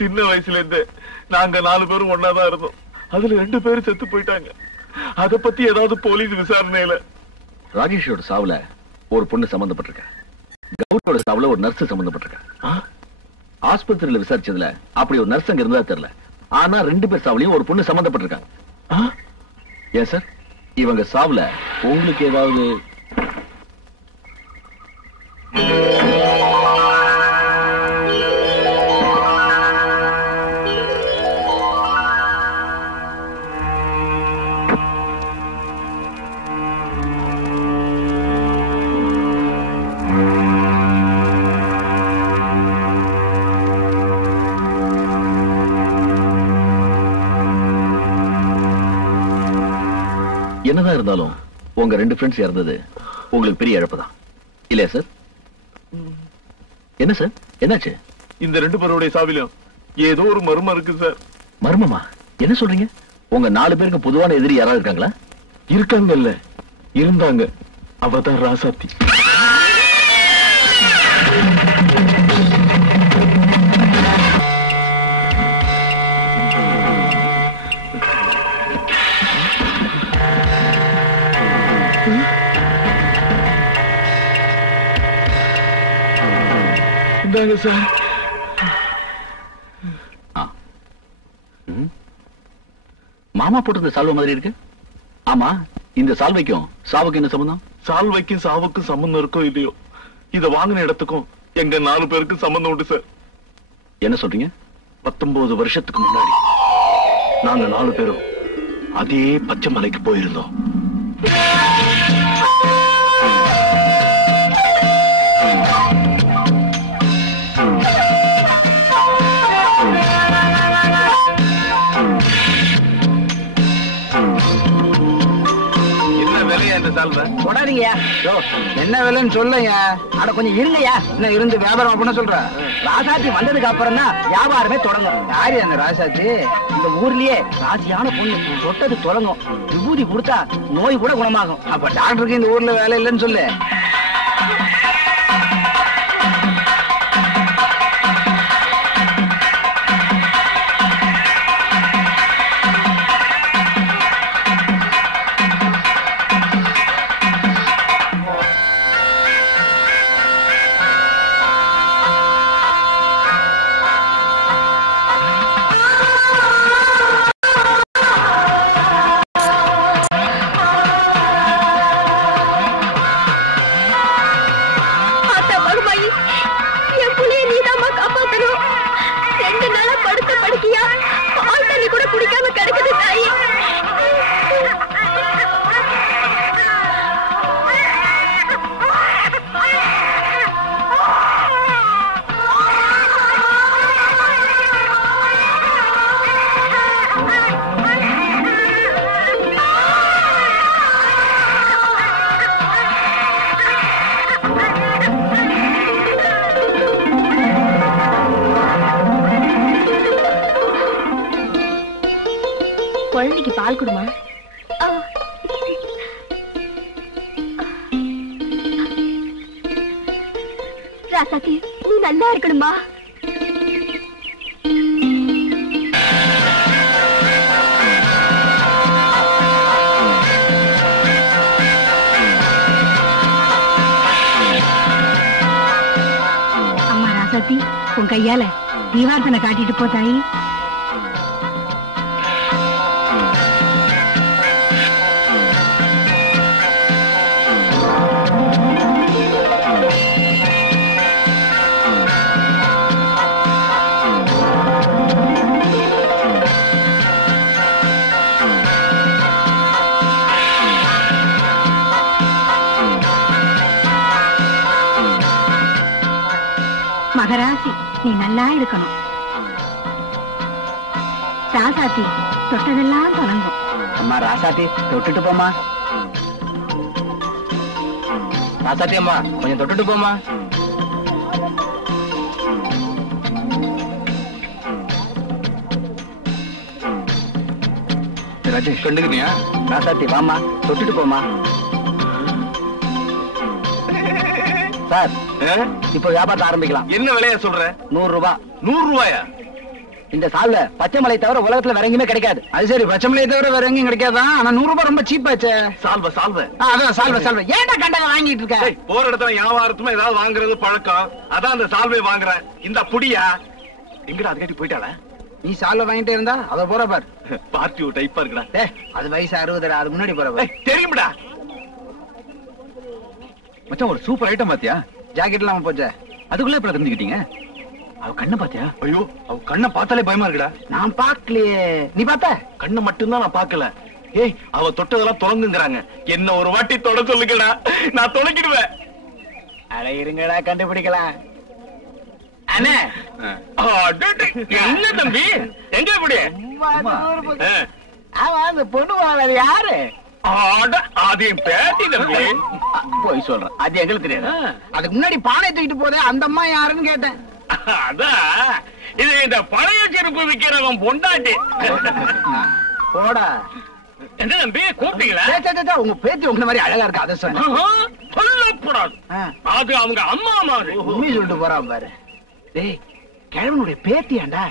சின்ன வயசுல இருந்து நாங்க 4 பேரும் ஒன்னாதான் இருந்தோம். அதுல 2 பேரும் செத்து போயிட்டாங்க. அத பத்தி ஏதாவது போலீஸ் விசாரணையில? ராஜேஷோட சாவுல ஒரு பொண்ணு சம்பந்தப்பட்டிருக்க. கௌரியோட சாவுல ஒரு நர்ஸ் சம்பந்தப்பட்டிருக்க. ஆஸ்பத்திரியில விசாரிச்சதுல அப்படி ஒரு நர்ஸ் அங்க இருந்தா தெரியல. ஆனா 2 பேர் சாவுலயும் ஒரு பொண்ணு சம்பந்தப்பட்டிருக்காங்க. ஏன் சார், இவங்க சாவுல உங்களுக்கு ஏதாவது என்னதான் இருந்தாலும் உங்க 2 ஃப்ரெண்ட்ஸ் இறந்தது உங்களுக்கு பெரிய இழப்பு தான் இல்லையா சார்? என்ன சார், என்னாச்சு? இந்த 2 பேருடைய சாவிலும் ஏதோ ஒரு மர்மம் இருக்கு சார். மர்மமா? என்ன சொல்றீங்க? உங்க 4 பேருக்கு பொதுவான எதிரி யாராவது இருக்காங்களா? இருக்காங்கல்ல, இருந்தாங்க. அவதான் ராசாத்தி. இந்தாங்க சார். மாமா போட்டிருந்த சால்வை மாதிரி இருக்கு. ஆமா, இந்த சால்வைக்கும் சாவுக்கு என்ன சம்பந்தம்? சால்வைக்கும் சாவுக்கும் சம்பந்தம் இருக்கோ இல்லையோ, இத வாங்கின இடத்துக்கும் எங்க 4 பேருக்கு சம்பந்தம் உண்டு சார். என்ன சொல்றீங்க? 19 வருஷத்துக்கு முன்னாடி நாங்க 4 பேரும் அதே பச்சை மலைக்கு போயிருந்தோம். தொடாதீங்கயா. என்ன விலைன்னு சொல்லுங்க. அட கொஞ்சம் இருங்கயா. என்ன இருந்து வியாபாரம் பண்ண சொல்ற? ராசாத்தி வந்ததுக்கு அப்புறம் தான் வியாபாரமே தொடங்கும். யாரு அந்த ராசாத்தி? இந்த ஊர்லயே ராசியான பொண்ணு. தொட்டது தொடங்கும். விபூதி கொடுத்தா நோய் கூட குணமாகும். அப்ப டாக்டருக்கு இந்த ஊர்ல வேலை இல்லைன்னு சொல்லு. குழந்தைக்கு பால் குடுமா. ராசாத்தி, நீ நல்லா இருக்கணுமா? அம்மா ராசாத்தி, உன் கையால தீவார்த்தனை காட்டிட்டு போதாயி. மகராசி, நீ நல்லா இருக்கணும். ராசாத்தி, தொட்டதெல்லாம் தொடங்கும். அம்மா ராசாத்தி, தொட்டுட்டு போமா. ராசாத்தி அம்மா, கொஞ்சம் தொட்டுட்டு போமா. ராஜேஷ் கண்டுக்கிறியா? ராசாத்தி வாமா, தொட்டுட்டு போமா. சார், இப்ப வியாபாரத்தை ஆரம்பிக்கலாம். என்ன விலையா சொல்ற? 100 ரூபாய். 100 ரூபாயா? இந்த சால்வை பச்சை மலை தவிர உலகத்துல வேற எங்கேயுமே கிடைக்காது. அது சரி, பச்சை மலையை தவிர வேற எங்கேயும் கிடைக்காதான். ஆனா 100 ரூபாய் ரொம்ப சீப்பாச்சே. சால்வை சால்வை. அதான் சால்வை சால்வை. ஏன்டா கண்டதை வாங்கிட்டு இருக்க? போற இடத்துல வியாபாரத்துமா ஏதாவது வாங்குறது பழக்கம். அதான் அந்த சால்வை வாங்குறேன். இந்த புடியா எங்கடா அது கட்டி போயிட்டாள? நீ சால்வை வாங்கிட்டே இருந்தா அத போற பார். பார்ட்டி டைப்பா இருக்குடா. அது வயசு 60. அது முன்னாடி போற பார். தெரியும்டா மச்சான், ஒரு சூப்பர் ஐட்டம் பாத்தியா? ஜாக்கெட் இல்லாம போச்சே. அதுக்குள்ள இப்ப தெரிஞ்சுக்கிட்டீங்க. அவ கண்ணை பாத்தியா? ஐயோ, அவ கண்ணை பார்த்தாலே பயமா இருக்குடா. நான் பாக்கலையே. நீ பார்த்த? கண்ணை மட்டும்தான் நான் பார்க்கல. ஏய், அவ தொட்டதெல்லாம் தொடங்குங்கறாங்க. என்ன ஒரு வாட்டி தொட சொல்லுங்கடா, நான் தொலைக்கிடுவேன். அட இருங்கடா, கண்டுபிடிக்கலாம். அண்ணே, என்ன தம்பி, எங்க இப்படி? ஆமா, அந்த பொண்ணு வாழ யாரு? அது என் பேத்தி தம்பி. போய் சொல்றேன், அது எங்களுக்கு தெரியாது. அதுக்கு முன்னாடி பானை தூக்கிட்டு போதே அந்த அம்மா யாருன்னு கேட்டேன். அதான் இது இந்த பழைய செருப்பு விக்கிறவன் பொண்டாட்டி. போடா. என்ன தம்பி கூப்பிட்டீங்களா? உங்க பேத்தி உங்க மாதிரி அழகா இருக்கு, அதை சொன்ன. சொல்லக்கூடாது, அது அவங்க அம்மா மாதிரி. உண்மையை சொல்லிட்டு போறா பாரு. டேய், கிழவனுடைய பேத்தியாண்டா.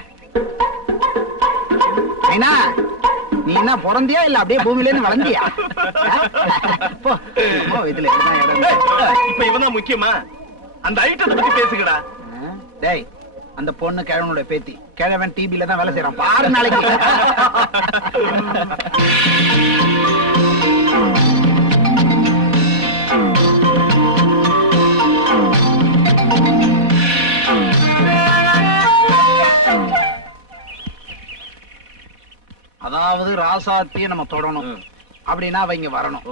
ஐனா, நீ என்ன பிறந்தியா இல்ல அப்படியே பூமியில இருந்து வளர்ந்தியா? இதுல இப்ப இவன் முக்கியமா? அந்த ஐட்டத்தை பத்தி பேசுங்கடா. டேய், அந்த பொண்ணு கிழவனுடைய பேத்தி. கிழவன் டிபில தான் வேலை செய்யறான் பாரு நாளைக்கு. அதாவது ராசாத்திய நம்ம தொடணும் அப்படின்னா அவங்க வரணும்.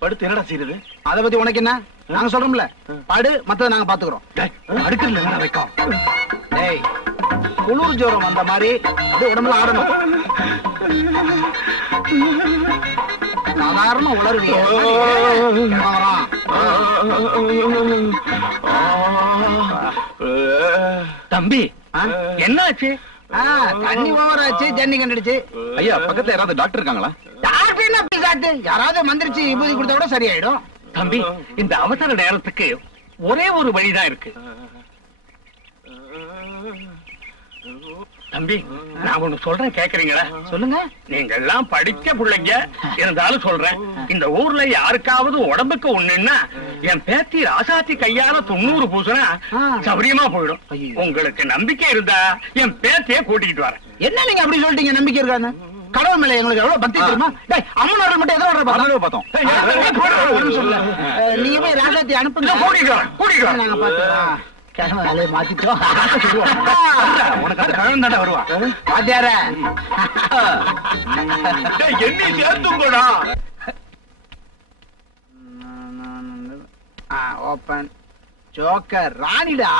படுத்து என்னடா செய்யுது? அத பத்தி உனக்கு என்ன? நாங்க சொல்றோம்ல, படு, மத்தத நாங்க பாத்துக்கிறோம். அடுக்கல வைக்கும். டேய், குளிர் ஜோரம் வந்த மாதிரி உடம்புல ஆடணும். சாதாரண உளருவிய தம்பி. என்னாச்சு? தண்ணி ஓவராச்சு, ஜன்னி கண்டுடுச்சு. ஐயா, பக்கத்துல யாராவது டாக்டர் இருக்காங்களா? டாக்டர் என்ன பிசாட்டு? யாராவது மந்திரிச்சு விபூதி கொடுத்தா கூட சரியாயிடும். தம்பி, இந்த அவசர நேரத்துக்கு ஒரே ஒரு வழிதான் இருக்கு. தம்பி, நான் ஒண்ணு சொல்றேன், கேக்குறீங்களா? சொல்லுங்க. நீங்க எல்லாம் படிச்ச பிள்ளைங்க இருந்தாலும் சொல்றேன். இந்த ஊர்ல யாருக்காவது உடம்புக்கு ஒண்ணுன்னா என் பேத்தி ராசாத்தி கையால 90 பூசனா சௌரியமா போயிடும். உங்களுக்கு நம்பிக்கை இருந்தா என் பேத்திய கூட்டிக்கிட்டு வரேன். என்ன நீங்க அப்படி சொல்லிட்டீங்க? நம்பிக்கை இருக்கான்னு? கடவுள் மேல எங்களுக்கு எவ்வளவு பக்தி தெரியுமா? அம்மன் மட்டும் எதோ பார்த்தோம். நீங்க போய் ராசாத்தி அனுப்புங்க. கூட்டிக்கலாம். நாங்க பாத்துக்கிறோம். மாத்திட்டோம். உனக்கு அந்த கழகம் தாண்டா வருவா. பாத்தியார என்ன சேர்த்துங்கடா. Open joker ராணிடா.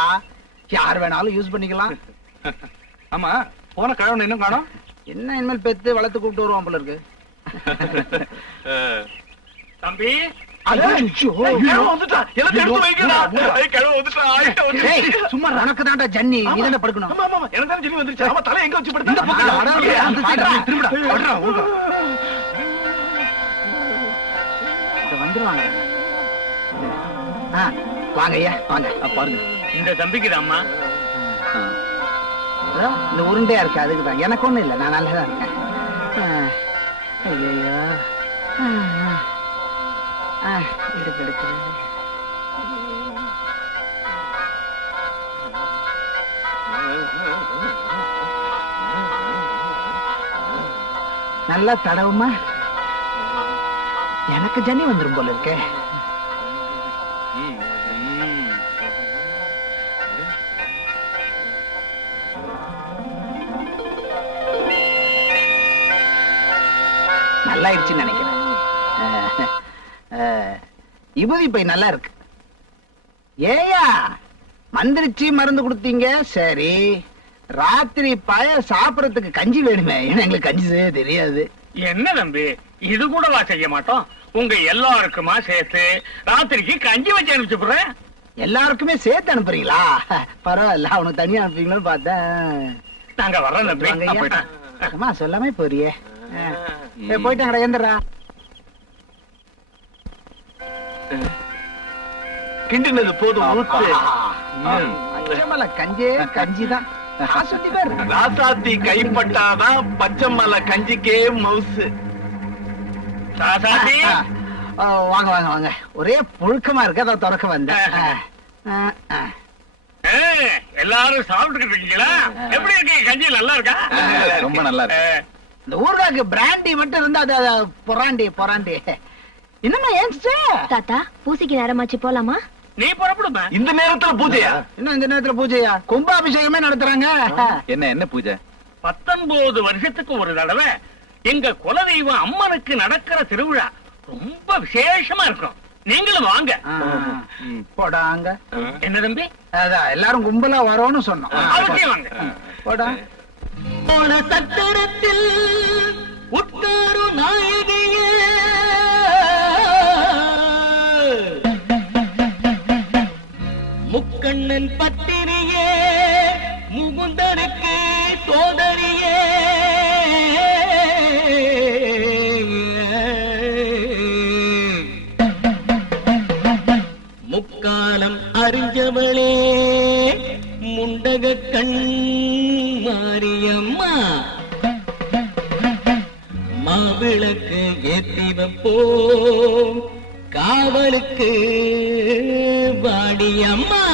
யார் வேணாலும் யூஸ் பண்ணிக்கலாம். ஆமா, போன கழகம் இன்னும் காணோம். என்ன இனிமேல் பெத்து வளர்த்து கூப்பிட்டு வருவான் போல இருக்கு. தம்பி, சும்மா உனக்கு தான்டா ஜன்னி. நீ தானே படுக்கணும். தலை எங்க வச்சு வந்துருவாங்க. வாங்க ஐயா, வாங்க. பாருங்க, இந்த தம்பிக்கு தான்மா. இந்த உருண்டையா இருக்கு, அதுக்குதான். எனக்கு ஒண்ணும் இல்லை, நான் நல்லதான் இருக்கேன். ஐயோ, நல்லா தடவுமா. எனக்கு ஜன்னி வந்துரும் போல இருக்கே. நல்லா ஆயிடுச்சுன்னு நினைக்கிறேன். விபூதி பை நல்லா இருக்கு. ஏயா மந்திரிச்சு மருந்து கொடுத்தீங்க, சரி. ராத்திரி பாய சாப்பிடறதுக்கு கஞ்சி வேணுமே. ஏன்னா எங்களுக்கு கஞ்சி செய்ய தெரியாது. என்ன தம்பி, இது கூடவா செய்ய மாட்டோம்? உங்க எல்லாருக்குமா சேர்த்து ராத்திரிக்கு கஞ்சி வச்சு அனுப்பிச்சுடுறேன். எல்லாருக்குமே சேர்த்து அனுப்புறீங்களா? பரவாயில்ல, அவனுக்கு தனியா அனுப்புறீங்களோன்னு பார்த்தேன். நாங்க வர்றோம் தம்பி. அம்மா சொல்லாமே போறியே. போயிட்டாங்கடா, ஏந்திரா. கிண்டினது போதும். கஞ்சே கஞ்சிதான். ராசாத்தி கைப்பட்டாதான் பச்சைமலை கஞ்சிக்கே மவுசு. வாங்க வாங்க வாங்க. ஒரே புழுக்கமா இருக்கு, அதை திறக்க வந்தேன். எல்லாரும் சாப்பிட்டுக்கிட்டு இருக்கீங்களா? எப்படி இருக்கு கஞ்சி? நல்லா இருக்கா? ரொம்ப நல்லா இருக்கு. இந்த ஊர்காக்கு பிராண்டி மட்டும் இருந்தா அது பொறாண்டி பொறாண்டி. என்னமா ஏன்ச்சு? தாத்தா, பூசைக்கு நேரமாச்சு, போலாமா? நீ புறப்படுமா? இந்த நேரத்துல பூஜையா? இன்னும் இந்த நேரத்துல பூஜையா? கும்பாபிஷேகமே நடத்துறாங்க. என்ன பூஜை? 19 வருஷத்துக்கு ஒரு தடவை எங்க குலதெய்வம் அம்மனுக்கு நடக்கிற திருவிழா ரொம்ப விசேஷமா இருக்கும். நீங்களும் வாங்க. போடாங்க. என்ன தம்பி? அதான் எல்லாரும் கும்பலா வரோன்னு சொன்னோம். அவசியம் வாங்க. போடா. சத்திரத்தில் உட்காரு நாயகியே முக்கண்ணன் பத்திரியே முகுந்தனுக்கு சோதரியே முக்காலம் அறிஞ்சவளே முண்டக கண் மாரியம்மா மாவிளக்கு ஏத்தி வைப்போம் காவலுக்கு வாடியம்மா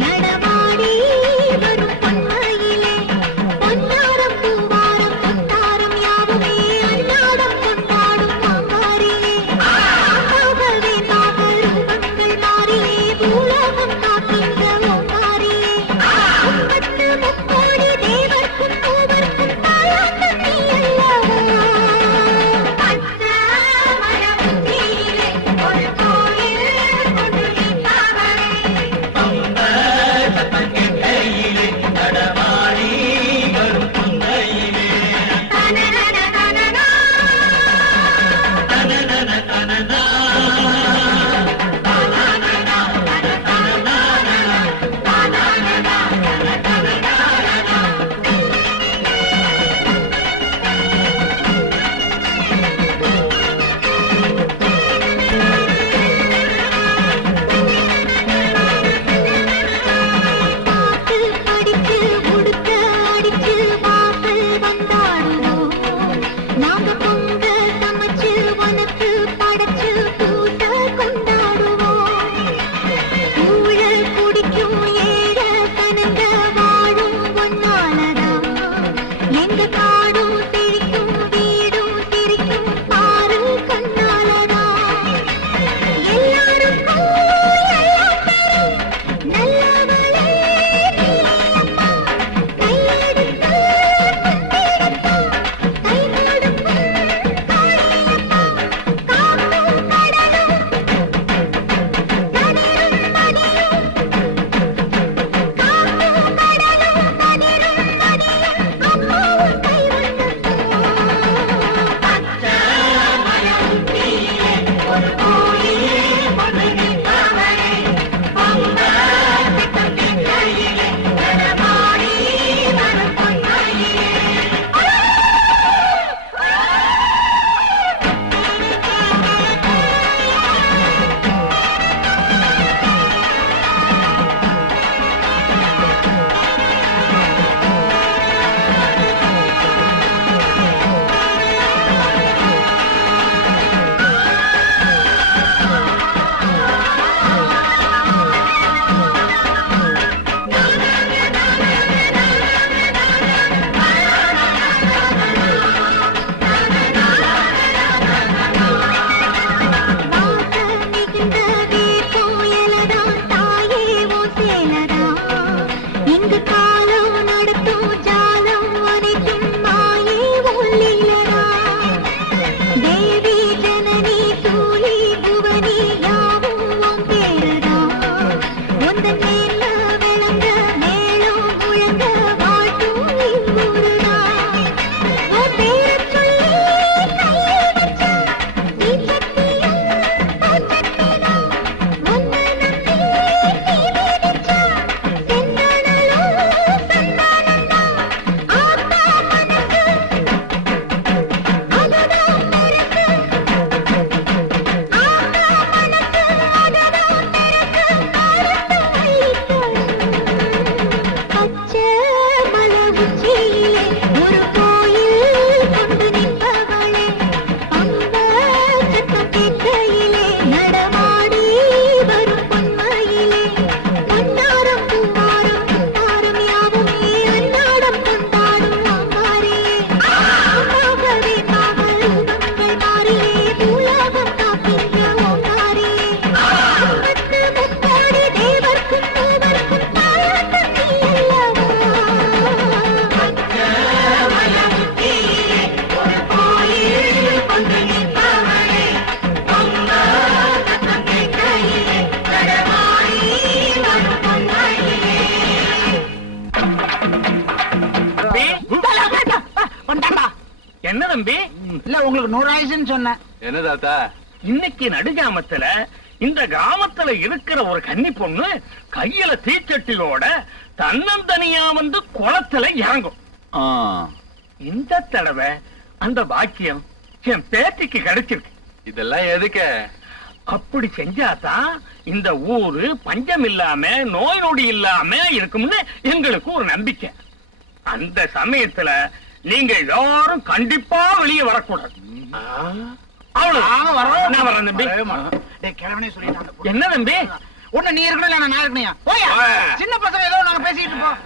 நடமாடி தம்பி? இல்ல உங்களுக்கு 100 ஆயிடுச்சுன்னு சொன்னேன். என்ன தாத்தா? இன்னைக்கு நடுஜாமத்துல இந்த கிராமத்துல இருக்கிற ஒரு கன்னி பொண்ணு கையில தீச்சட்டியோட தன்னந்தனியா வந்து குளத்துல இறங்கும். இந்த தடவை அந்த பாக்கியம் என் பேத்திக்கு கிடைச்சிருக்கு. இதெல்லாம் எதுக்கு? அப்படி செஞ்சாதான் இந்த ஊரு பஞ்சம் இல்லாம நோய் நொடி இல்லாம இருக்கும்னு எங்களுக்கு ஒரு நம்பிக்கை. அந்த சமயத்துல நீங்க எல்லாரும் கண்டிப்பா வெளியே வரக்கூடாது. என்ன தம்பி? ஒண்ணு நீ இருக்கணும் இல்ல நான் இருக்கணும். சின்ன பசங்க ஏதோ நாங்க பேசிட்டு இருப்போம்.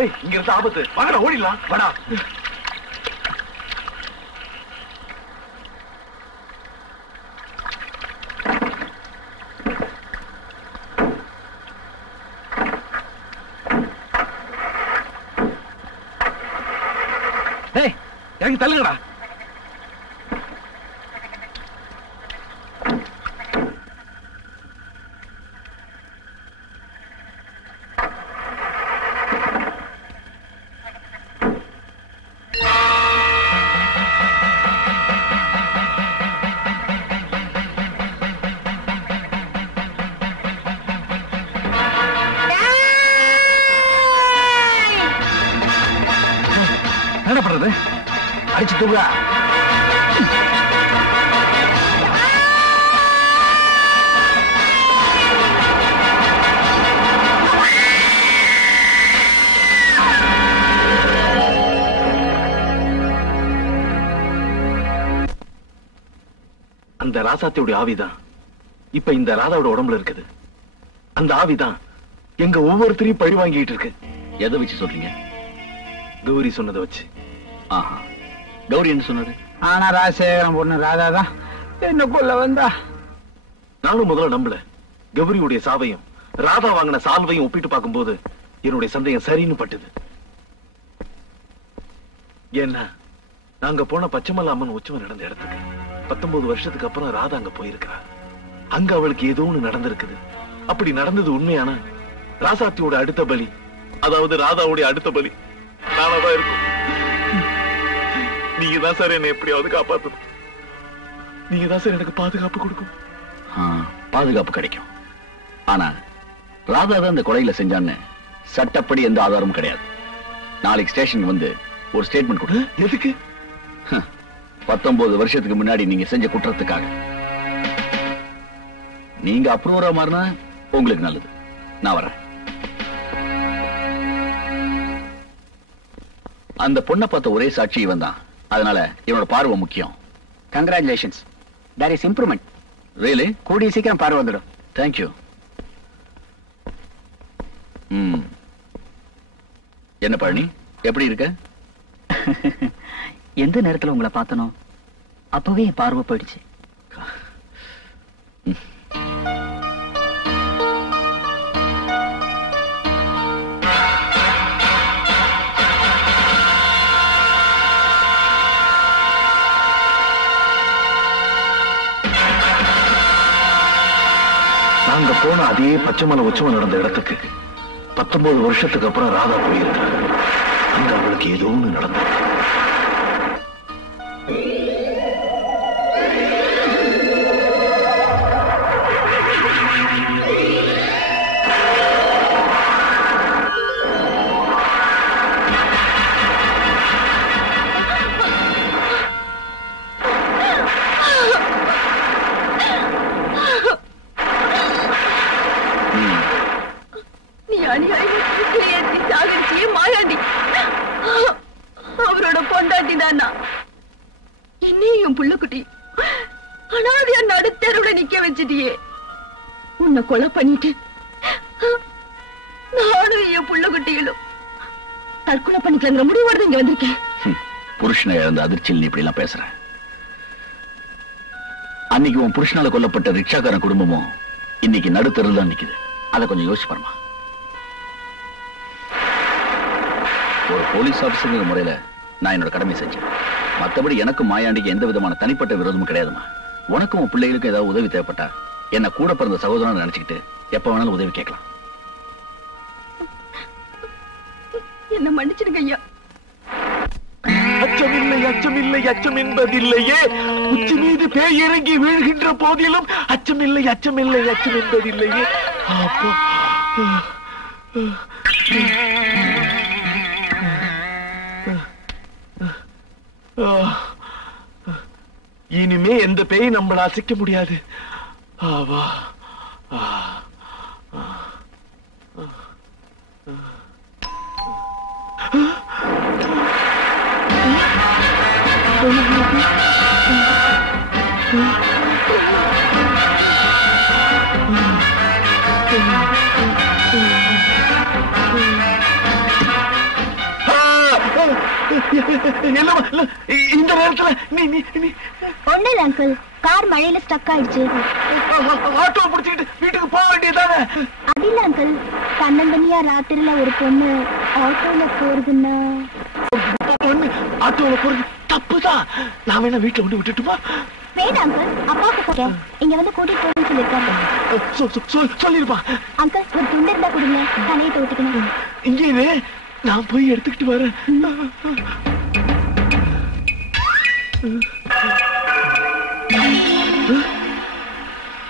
இங்க இருந்த ஆபத்து வாங்கடா ஓடிடலாம் வாடா. இறங்கி தள்ளுங்கடா. என்ன பண்றது? அடிச்சு தூக்குடா. அந்த ராசாத்தியோட ஆவிதான் இப்ப இந்த ராதாவோட உடம்புல இருக்குது. அந்த ஆவிதான் எங்க ஒவ்வொருத்தரையும் பழி வாங்கிட்டு இருக்கு. எதை வச்சு சொல்றீங்க? கௌரி சொன்னதை வச்சு. ஆஹா, கௌரி என்ன சொன்னது? ஆனா ராஜசேகரன் பொண்ணு ராதாதான் என்ன கொல்ல வந்தா. நானும் முதல்ல நம்பல. கௌரியுடைய சாவையும் ராதா வாங்கின சால்வையும் ஒப்பிட்டு பார்க்கும்போது என்னுடைய சந்தேகம் சரின்னு பட்டுது. ஏன்னா நாங்க போன பச்சைமலை அம்மன் உற்சவம் நடந்த இடத்துக்கு 19 வருஷத்துக்கு அப்புறம் ராதா அங்க போயிருக்கிறா. அங்க அவளுக்கு ஏதோ ஒண்ணு நடந்திருக்குது. அப்படி நடந்தது உண்மையான ராசாத்தியோட அடுத்த பலி, அதாவது ராதாவுடைய அடுத்த பலி நானாதான் இருக்கும். நீங்க தான் சார் என்ன எப்படியாவது காப்பாத்தணும். நீங்க தான் சார் எனக்கு பாதுகாப்பு கொடுக்கும். பாதுகாப்பு கிடைக்கும். ஆனா ராதா தான் இந்த கொலையில செஞ்சான்னு சட்டப்படி எந்த ஆதாரமும் கிடையாது. நாளைக்கு ஸ்டேஷன் வந்து ஒரு ஸ்டேட்மெண்ட் கொடு. எதுக்கு? 19 வருஷத்துக்கு முன்னாடி நீங்க செஞ்ச குற்றத்துக்காக. நீங்க அப்ரூவரா மாறினா உங்களுக்கு நல்லது. நான் வரேன். அந்த பொண்ணை பார்த்த ஒரே சாட்சி இவன் தான். அதனால இவனோட பார்வை முக்கியம். Congratulations, there is improvement. Really? கூடிய சீக்கிரம் பார்வை வந்துடும். தேங்க்யூ. என்ன பழனி, எப்படி இருக்க? எந்த நேரத்துல உங்களை பார்த்தனோ அப்பவே என் பார்வை போயிடுச்சு. நாங்க போன அதே பச்சைமலை உற்சவம் நடந்த இடத்துக்கு 19 வருஷத்துக்கு அப்புறம் ராதா போயிருக்காங்க. அங்க அவளுக்கு ஏதோ ஒண்ணு நடந்தது. அவரோட பொண்டாட்டி தானா என்னையும் புள்ளுக்குட்டி அனாதையா நடுத்தருவுல நிக்க வச்சிட்டியே. உன்னை கொலை பண்ணிட்டு நானும் என் புள்ளுக்குட்டிகளும் தற்கொலை பண்ணிக்கலங்கிற முடிவோடு இங்க வந்திருக்கேன். புருஷனை இழந்த அதிர்ச்சியில் நீ இப்படி எல்லாம் பேசுற. அன்னைக்கு உன் புருஷனால கொல்லப்பட்ட ரிக்ஷாக்காரன் குடும்பமும் இன்னைக்கு நடுத்தருள் தான் நிக்குது. அதை கொஞ்சம் யோசிச்சு பாருமா. ஒரு போலீஸ் ஆபீசர் முறையில நான் என்னோட கடமை செஞ்சேன். மற்றபடி எனக்கும் மாயாண்டிக்கு எந்த விதமான தனிப்பட்ட விரோதமும் கிடையாதுமா. உனக்கும் உன் பிள்ளைகளுக்கும் ஏதாவது உதவி தேவைப்பட்டா என்ன கூட பிறந்த சகோதரன் நினைச்சுக்கிட்டு எப்ப வேணாலும் உதவி கேட்கலாம். என்ன மன்னிச்சிடுங்க ஐயா. அச்சமில்லை, அச்சமில்லை, அச்சம் என்பதில்லையே. உச்சி மீது பேய் இறங்கி வீழ்கின்ற போதிலும் அச்சமில்லை, அச்சமில்லை, அச்சம் என்பதில்லையே. அப்பா இனிமே எந்த பேய் நம்மள அசைக்க முடியாது. ஆவா இந்த நேரத்துல நீ நீ நீ ஒண்ணு இல்ல அங்கிள், கார் மழையில ஸ்டக் ஆயிடுச்சு. ஆட்டோ பிடிச்சிட்டு வீட்டுக்கு போக வேண்டியதானே? அது இல்ல அங்கிள், 12 மணியா ராத்திரில ஒரு பொண்ணு ஆட்டோல போறதுன்னா ஆட்டோல போறது தப்புதான். நான் வேணா வீட்டுல கொண்டு விட்டுட்டுமா? வேண்டாம் அங்கிள், அப்பாவுக்கு சொல்றேன், இங்க வந்து கூட்டிட்டு போறேன்னு சொல்லிருக்காங்க. சொல்லிருப்பா. அங்கிள் ஒரு துண்டு இருந்தா கொடுங்க, தலையை தோட்டிக்கணும். இங்கே நான் போய் எடுத்துக்கிட்டு வரேன்.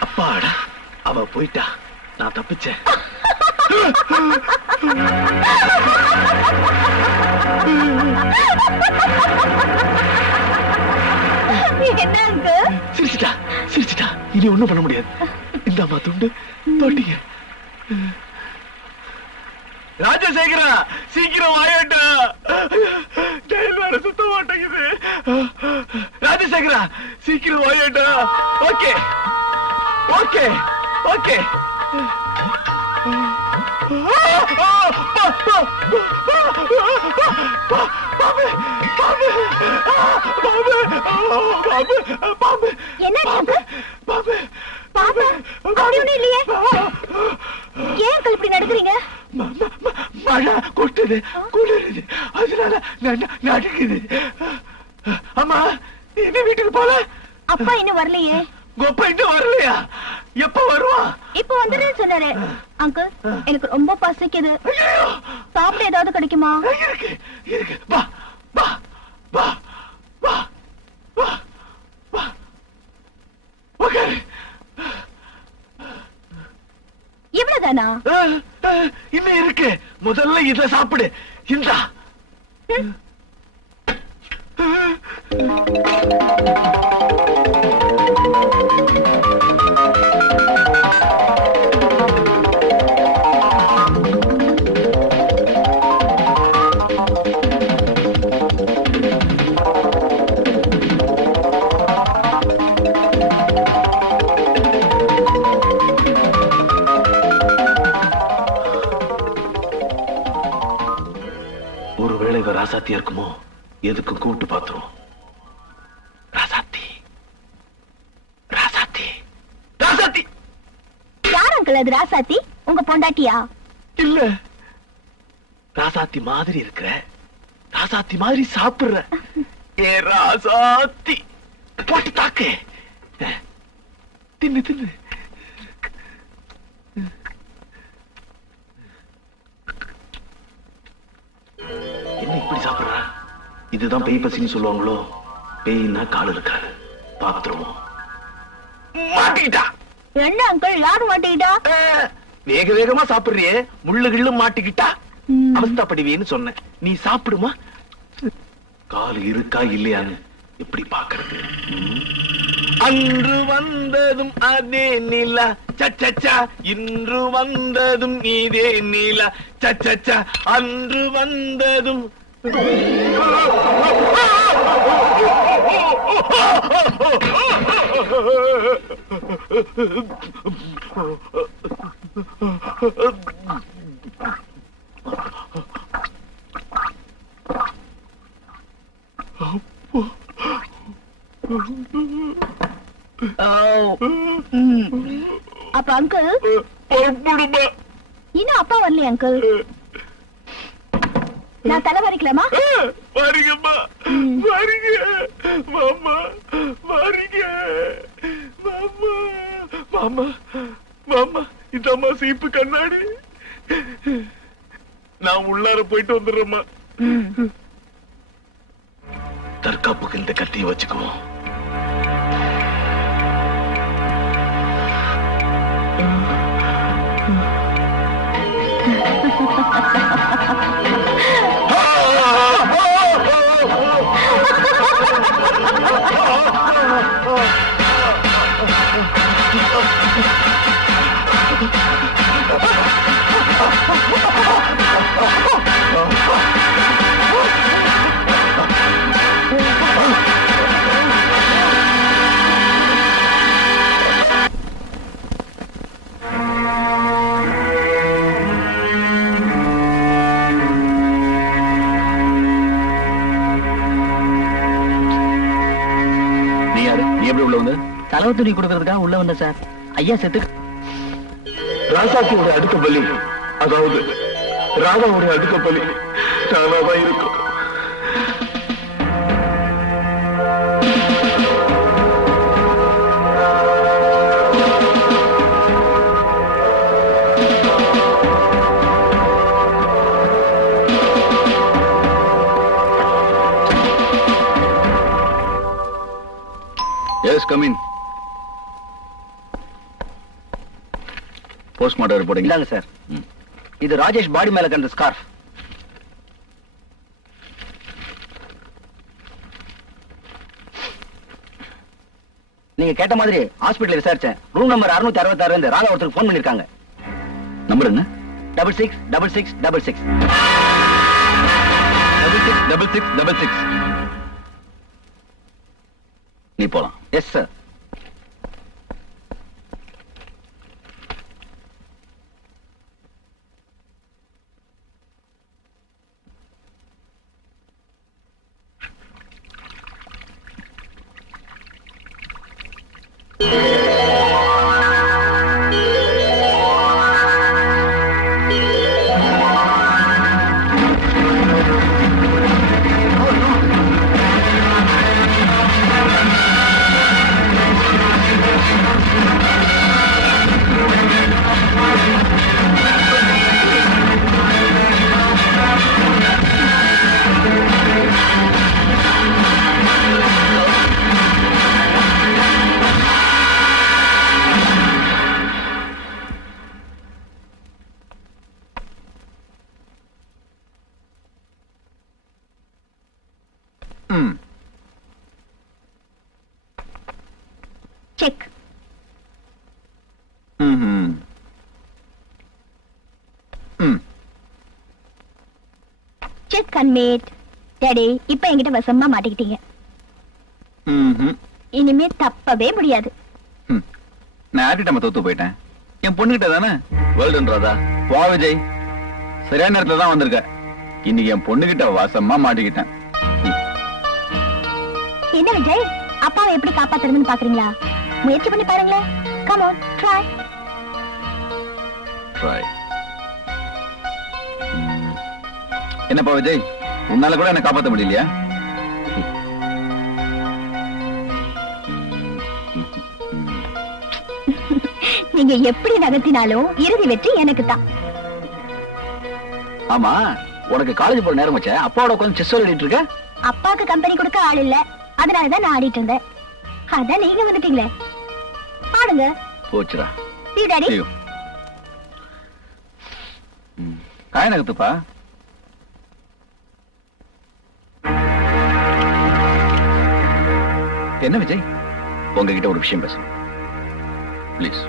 அப்பாடா, அவ போயிட்டா, நான் தப்பிச்சேன். சிரிச்சிட்டா, இனி ஒண்ணும் பண்ண முடியாது. இந்த அம்மா துண்டு தோட்டிங்க. ராஜசேகரா, சீக்கிரம் வாயட்டா, சுத்த மாட்டேங்குது. ராஜசேகரா, சீக்கிரம் வாயட்டா. Okay okay okay. ஏன் இப்படி நடக்கிறீங்க? மழை கொட்டுது, குளிருது, அதனால நடுக்குது. அம்மா, என்ன வீட்டுக்கு போல? அப்பா இன்னும் வரலையே. கொப்பா இன்னும் வரலையா? எப்ப வருவா? இப்ப வந்துடுறேன்னு சொன்னாரு. அங்கிள், எனக்கு ரொம்ப பசிக்குது, சாப்பிட ஏதாவது கிடைக்குமா? இருக்கு இருக்கு, வா வா வா வா வா வா. ஓகே, இவ்வளவுதானா? இன்னும் இருக்கு. முதல்ல இத சாப்பிடு. இந்தா. ஒருவேளை இவ ராசாத்தியா இருக்குமோ? எதுக்கு கூப்பிட்டு பாத்துரும். ராசாத்தி, ராசாத்தி, ராசாத்தி. யார் அங்கிள் அது ராசாத்தி? உங்க பொண்டாட்டியா? இல்ல, ராசாத்தி மாதிரி இருக்கிற, ராசாத்தி மாதிரி சாப்பிடுற. ஏ ராசாத்தி, போட்டு தாக்கு, தின்னு தின்னு. என்ன இப்படி சாப்பிடுற? இதுதான் பேய் பசின்னு சொல்லுவாங்களோ? பேய்னா கால் இருக்காது, பாத்துருவோம். மாட்டிக்கிட்டா. என்ன அங்கிள், யாரு மாட்டிக்கிட்டா? வேக வேகமா சாப்பிடுறியே, முள்ளு கிள்ளு மாட்டிக்கிட்டா அவஸ்தாப்படுவேன்னு சொன்ன. நீ சாப்பிடுமா? கால் இருக்கா இல்லையான்னு எப்படி பாக்குறது? அன்று வந்ததும் அதே நிலா சச்சா, இன்று வந்ததும் இதே நிலா சச்சா, அன்று வந்ததும். அப்ப அங்கிள் இன்னும் அப்பா வரலையா அங்கிள்? நான் தலை வரைக்கலாமா? வாரிங்கம்மா, வாரிங்க மாமா, வாரிங்க மாமா. மாமா மாமா, இதம்மா சீப்பு கண்ணாடி. நான் உள்ளார போயிட்டு வந்துடுறேம்மா. தற்காப்புக்கு இந்த கத்தியை வச்சுக்குவோம். உள்ள வந்து? செலவு துணி கொடுக்கறதுக்காக உள்ள வந்த சார். ஐயா செத்து ராசாத்தியோட அடுத்த பலி, அதாவது ராதாவோட அடுத்த பலி நானாதான் இருக்கும். Yes, come in. Postmortem report இல்லாங்க சார். இது ராஜேஷ் பாடி மேல கண்ட ஸ்கார்ஃப். நீங்க கேட்ட மாதிரி ஹாஸ்பிடல்ல விசாரிச்சேன். ரூம் நம்பர் 666 இருந்து ராதா ஒருத்தருக்கு ஃபோன் பண்ணிருக்காங்க. நம்பர் என்ன? 666666. 666666. நீ போலாம். Yes sir. Check. Check and mate. Daddy, இப்ப என்கிட்ட வசமா மாட்டிக்கிட்டீங்க. இனிமே தப்பவே முடியாது. நான் ஆட்டிட்டமா தோத்து போயிட்டேன். என் பொண்ணுகிட்ட தானே. வேல்டன் ராதா. வா விஜய், சரியான நேரத்துல தான் வந்திருக்க. இன்னைக்கு என் பொண்ணுகிட்ட வசமா மாட்டிக்கிட்டேன். என்ன விஜய், அப்பாவை எப்படி காப்பாத்துறதுன்னு பாக்குறீங்களா? முயற்சி பண்ணி பாருங்களேன். Come on, try. என்னப்பா விஜய், உன்னால கூட என்ன காப்பாத்த முடியலையா? நீங்க எப்படி நகர்த்தினாலும் இறுதி வெற்றி எனக்கு தான். ஆமா, உனக்கு காலேஜ் போற நேரம் வச்ச அப்பாவோட உட்கார்ந்து செஸ் விளையாடிட்டு இருக்க. அப்பாவுக்கு கம்பெனி கொடுக்க ஆள் இல்ல, அதனாலதான் நான் ஆடிட்டு இருந்தேன். அதான் நீங்க வந்துட்டீங்களே, ஆடுங்க. போச்சுடா. See you, Daddy. காய நகத்துப்பா. என்ன விஜய், உங்ககிட்ட ஒரு விஷயம் பேசணும் ப்ளீஸ்.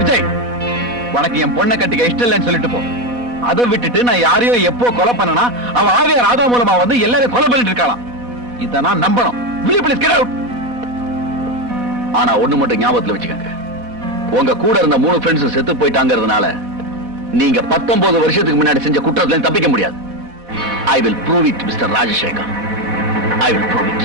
விஜய், உனக்கு என் பொண்ணை கட்டிக்க இஷ்டம் இல்லைன்னு சொல்லிட்டு போ. அதை விட்டுட்டு நான் யாரையோ எப்போ கொலை பண்ணனா அவன் ஆவிய ராதா மூலமா வந்து எல்லாரையும் கொலை பண்ணிட்டு இருக்கலாம். இத நான் நம்பணும். Will you please get out? ஆனா ஒண்ணு மட்டும் ஞாபகத்துல வச்சுக்கங்க, உங்க கூட இருந்த 3 ஃப்ரெண்ட்ஸ் செத்து போயிட்டாங்கிறதுனால நீங்க 19 வருஷத்துக்கு முன்னாடி செஞ்ச குற்றத்துல தப்பிக்க முடியாது. I will prove it, Mr. Rajashekhar. I will prove it.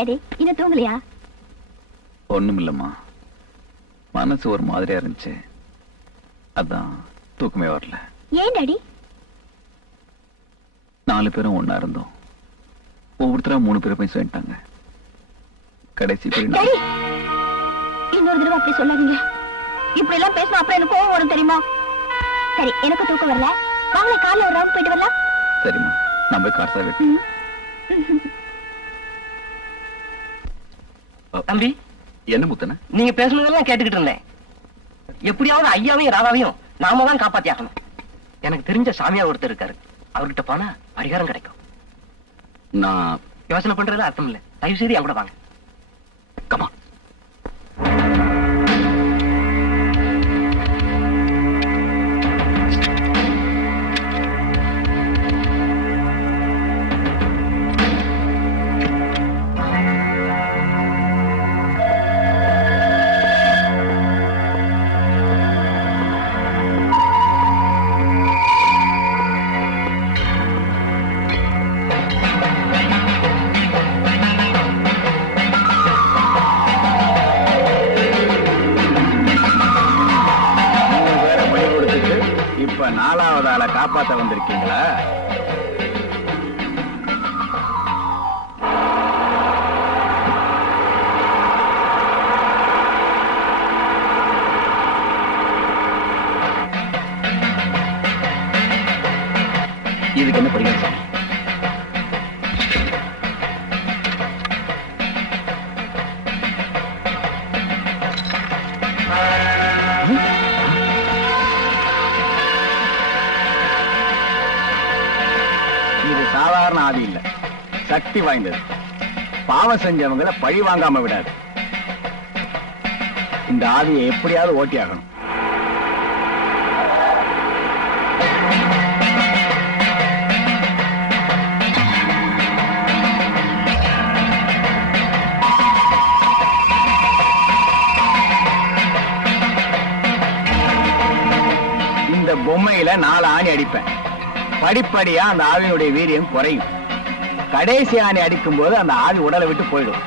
Daddy இன்னும் தூங்கலையா? ஒண்ணும் இல்லம்மா, மனசு ஒரு மாதிரியா இருந்துச்சு, அதான் தூக்கமே வரல. ஏன் டாடி? 4 பேரும் ஒன்னா இருந்தோம், ஒவ்வொருத்தரா 3 பேரும் போய் சொல்லிட்டாங்க. கடைசி பேர் டாடி இன்னொரு தடவை அப்படி சொல்லாதீங்க. இப்படி எல்லாம் பேசினா அப்புறம் எனக்கு கோவம் வரும் தெரியுமா? சரி, எனக்கு தூக்கம் வரல, வாங்க காலைல ஒரு ரவுண்ட் போயிட்டு வரலாம். சரிம்மா, நான் போய் கார் சாவிட்டு. தம்பி, என்ன முத்தன? நீங்க பேசுனதெல்லாம் கேட்டுக்கிட்டு இருந்தேன். எப்படியாவது ஐயாவையும் ராதாவையும் நாம தான் காப்பாத்தி ஆகணும். எனக்கு தெரிஞ்ச சாமியார் ஒருத்தர் இருக்காரு, அவர்கிட்ட போனா பரிகாரம் கிடைக்கும். நான் யோசனை பண்றதுல அர்த்தம் இல்ல, தயவு செய்து என் கூட வாங்க. கமா. காப்பாத்த வந்திருக்கீங்களா? இதுக்கு என்ன பரிகாரம்? சாதாரண ஆதி இல்ல, சக்தி வாய்ந்தது. பாவம் செஞ்சவங்களை பழி வாங்காம விடாது. இந்த ஆதியை எப்படியாவது ஓட்டியாகணும். இந்த பொம்மையில 4 ஆணி அடிப்பேன். படிப்படியா அந்த ஆவியினுடைய வீரியம் குறையும். கடைசி ஆணி அடிக்கும் போது அந்த ஆவி உடலை விட்டு போயிடும்.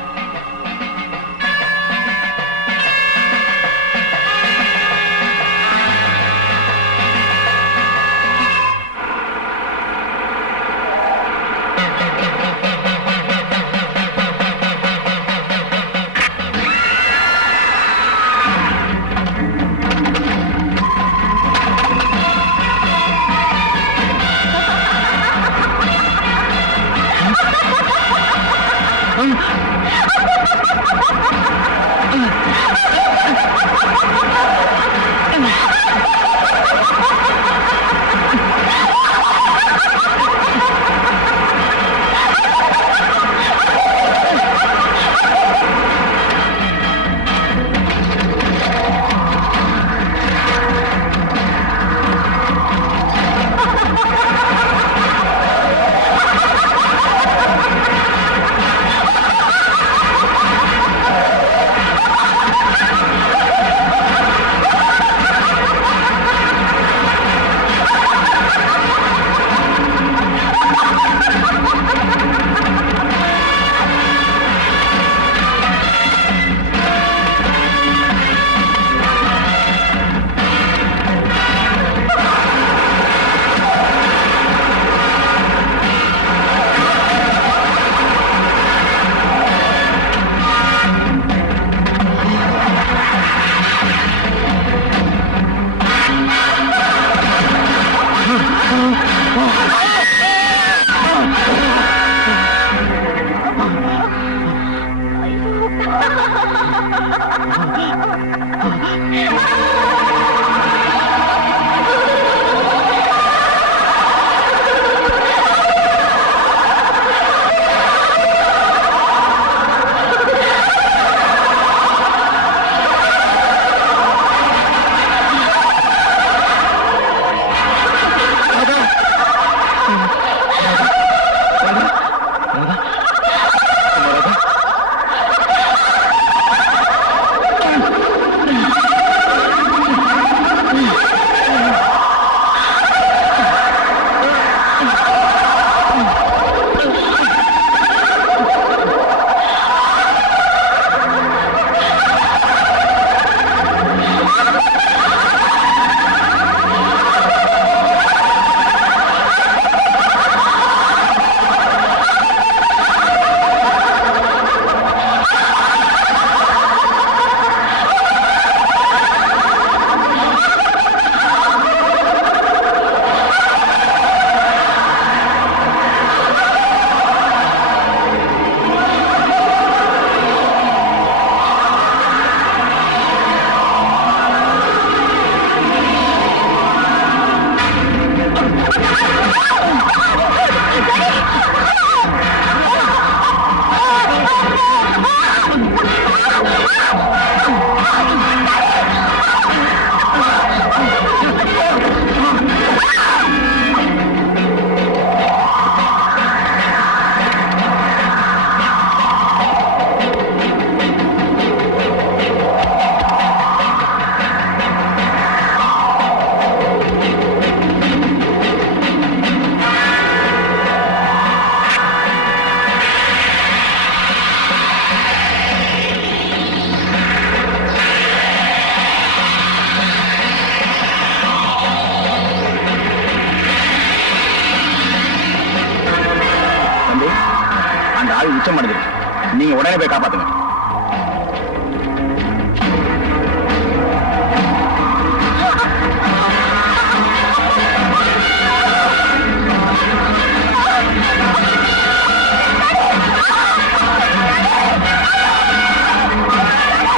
ஆவி உச்சம் அடைஞ்சிருக்கு. நீங்க உடனே போய் காப்பாத்துங்க.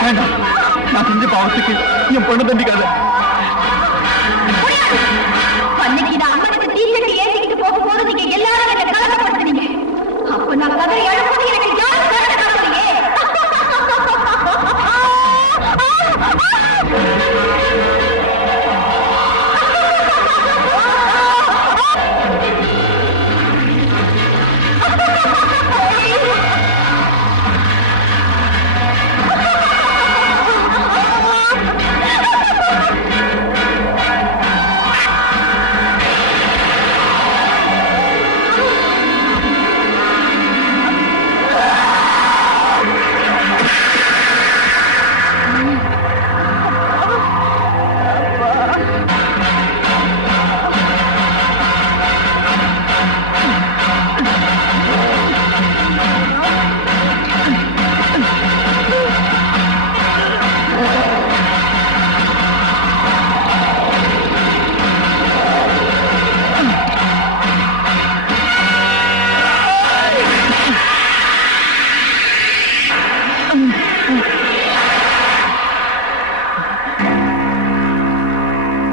வேண்டாம், நான் செஞ்ச பாவத்துக்கு என் பொண்ணு தண்டிக்காத. அன்னைக்கு நான் அம்மனுக்கு தீர்த்து ஏற்றிக்கிட்டு போக போது நீங்க எல்லாரும் என்ன கலக்கப்படுத்துறீங்க. அப்ப நான் கதை எழுப்பது எனக்கு யாரும் கதை காட்டுறீங்க.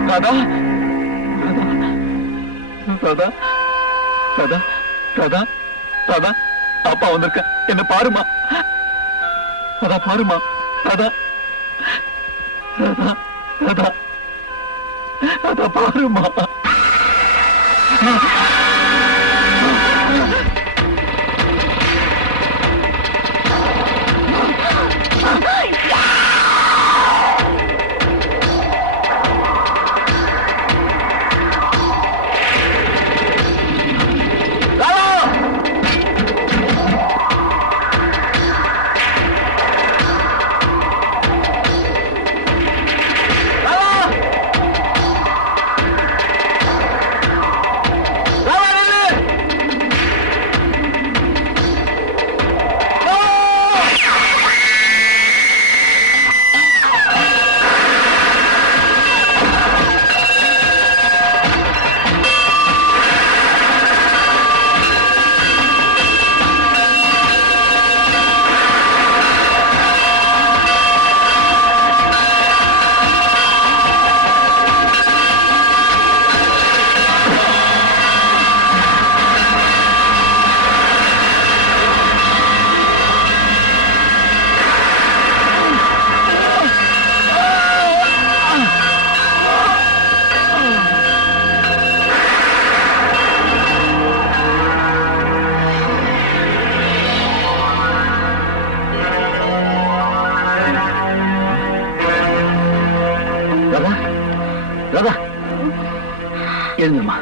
ராதா, ராதா, ராதா, ராதா, ராதா, அப்பா வந்திருக்க, என்ன பாருமா. ராதா பாருமா. ராதா, ராதா, ராதா, ராதா பாருமா. எழுந்துமா.